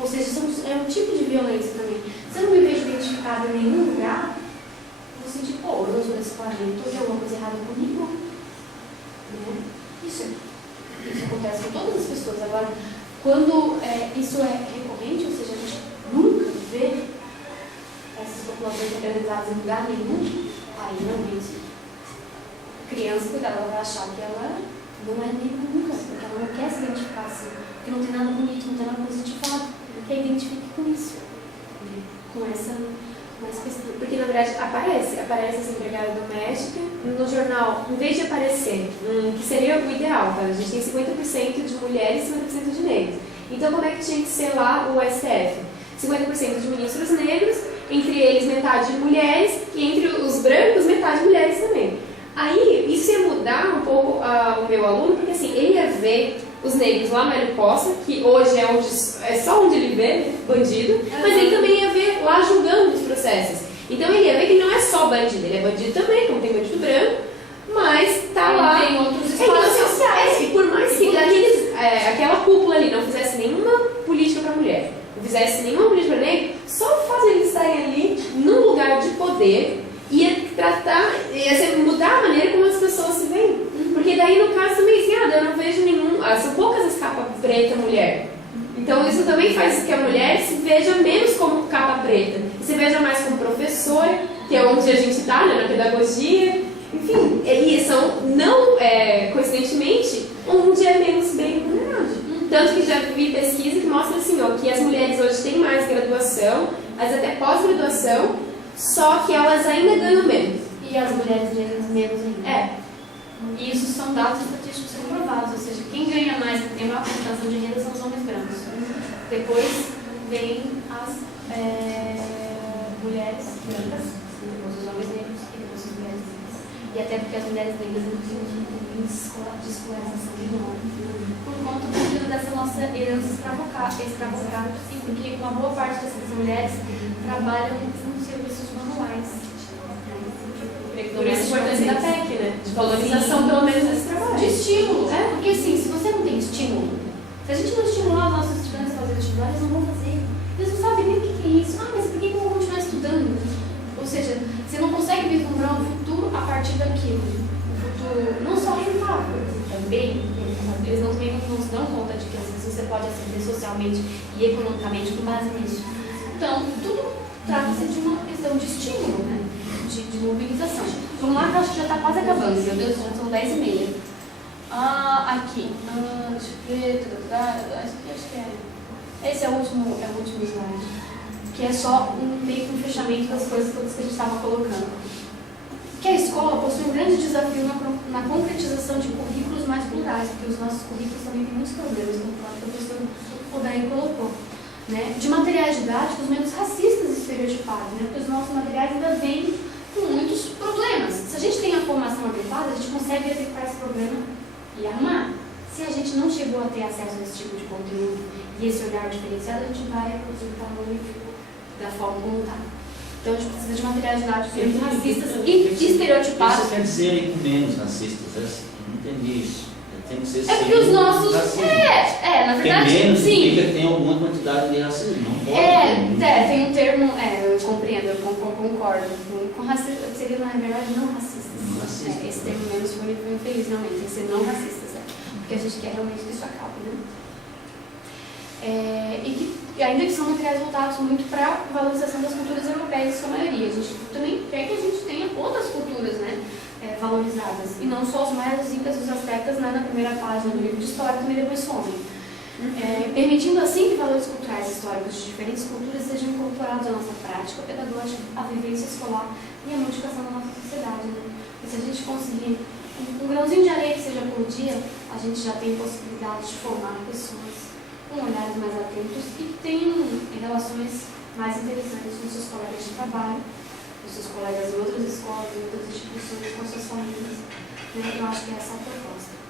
ou seja, é um tipo de violência também. Se eu não me vejo identificada em nenhum lugar, eu vou sentir, eu não sou desse planeta, tem alguma coisa errada comigo, né? Isso acontece com todas as pessoas. Agora, quando isso é recorrente, ou seja, a gente nunca vê essas populações representadas em lugar nenhum, aí realmente a criança, cuidado, ela vai achar que ela não é negra nunca, porque ela não quer se identificar assim, porque não tem nada bonito, não tem nada positivado, ela quer identificar com isso, com essa questão. Porque na verdade aparece essa empregada doméstica no jornal, em vez de aparecer, que seria o ideal, tá? A gente tem 50% de mulheres e 50% de negros. Então como é que tinha que ser lá o STF? 50% de ministros negros, entre eles metade de mulheres, e entre os brancos metade de mulheres também. Aí isso ia mudar um pouco o meu aluno, porque assim, ele ia ver os negros lá no Hélio Costa, que hoje é só onde ele vê bandido, mas ele também ia ver lá julgando os processos. Então ele ia ver que ele não é só bandido, ele é bandido também, como tem bandido branco, mas tá lá. Tem outros espaços sociais. E por mais que aquela cúpula ali não fizesse nenhuma política para mulher, não fizesse nenhuma política para negro, só o fato de eles estarem ali num lugar de poder ia mudar a maneira como as pessoas se veem. Porque daí no caso também assim, eu não vejo nenhum. São poucas as capas preta mulher. Então isso também faz com que a mulher se veja menos como capa preta, e se veja mais como professora, que é onde a gente está, né, na pedagogia. Enfim, eles são, não coincidentemente, onde é menos bem remunerado. Tanto que já vi pesquisa que mostra assim, que as mulheres hoje têm mais graduação, mas até pós-graduação, só que elas ainda ganham menos. E as mulheres negras menos ainda. E isso são dados estatísticos comprovados, ou seja, quem ganha mais, que tem maior concentração de renda, são os homens brancos. Depois vem as mulheres brancas, depois os homens negros e depois as mulheres negras. E até porque as mulheres negras não têm um índice de escolarização enorme, por conta dessa nossa herança escravocrata, porque uma boa parte dessas mulheres trabalham em serviços manuais. Por isso a importância da PEC, né? De valorização, pelo menos, desse trabalho. De estímulo. Porque assim, se você não tem estímulo, se a gente não estimular os nossos estudantes a fazer vestibular, eles não vão fazer. Eles não sabem nem o que é isso. Mas por que eu vou continuar estudando? Ou seja, você não consegue vislumbrar um futuro a partir daquilo. Um futuro não só rentável, também. Eles não se dão conta de que às vezes você pode ascender socialmente e economicamente com base nisso. Então, tudo trata-se de uma questão de estímulo, né? De mobilização. Vamos lá, que eu acho que já está quase acabando, meu Deus, já são 10h30. Aqui. Deixa eu ver. Acho que é. Esse é o último slide. Que é só meio que um fechamento das coisas todas que a gente estava colocando. Que a escola possui um grande desafio na concretização de currículos mais plurais, porque os nossos currículos também têm muitos problemas, como o professor Odair colocou. Né? De materiais didáticos menos racistas e estereotipados, né? Porque os nossos materiais ainda vêm com muitos problemas. Se a gente tem a formação adequada, a gente consegue detectar esse problema e arrumar. Se a gente não chegou a ter acesso a esse tipo de conteúdo e esse olhar diferenciado, a gente vai apresentar o livro da forma como está. Então a gente precisa de materiais didáticos menos racistas e estereotipados. Isso quer dizer menos racistas? Eu não entendi isso. Tem que ser porque os nossos. Racismo. Na verdade, tem menos, sim. Significa que tem alguma quantidade de racismo. Não pode. Tem um termo, eu compreendo, eu concordo. Com racismo, seria na verdade não racistas. Não racista. Esse termo menos foi infeliz, realmente, tem que ser não racistas, porque a gente quer realmente que isso acabe, né? E ainda que são materiais voltados muito para a valorização das culturas europeias, em sua maioria. A gente também quer que a gente tenha outras culturas, né? Valorizadas, e não só os maias, os incas e os astecas, né, na primeira página do livro de história, também depois somem. Permitindo assim que valores culturais e históricos de diferentes culturas sejam incorporados à nossa prática pedagógica, à vivência escolar e à modificação da nossa sociedade. Né? E se a gente conseguir um grãozinho de areia que seja por dia, a gente já tem possibilidade de formar pessoas com olhares mais atentos e que tenham relações mais interessantes com seus colegas de trabalho, com seus colegas em outras escolas, em outras instituições, com suas famílias. Eu acho que é essa a proposta.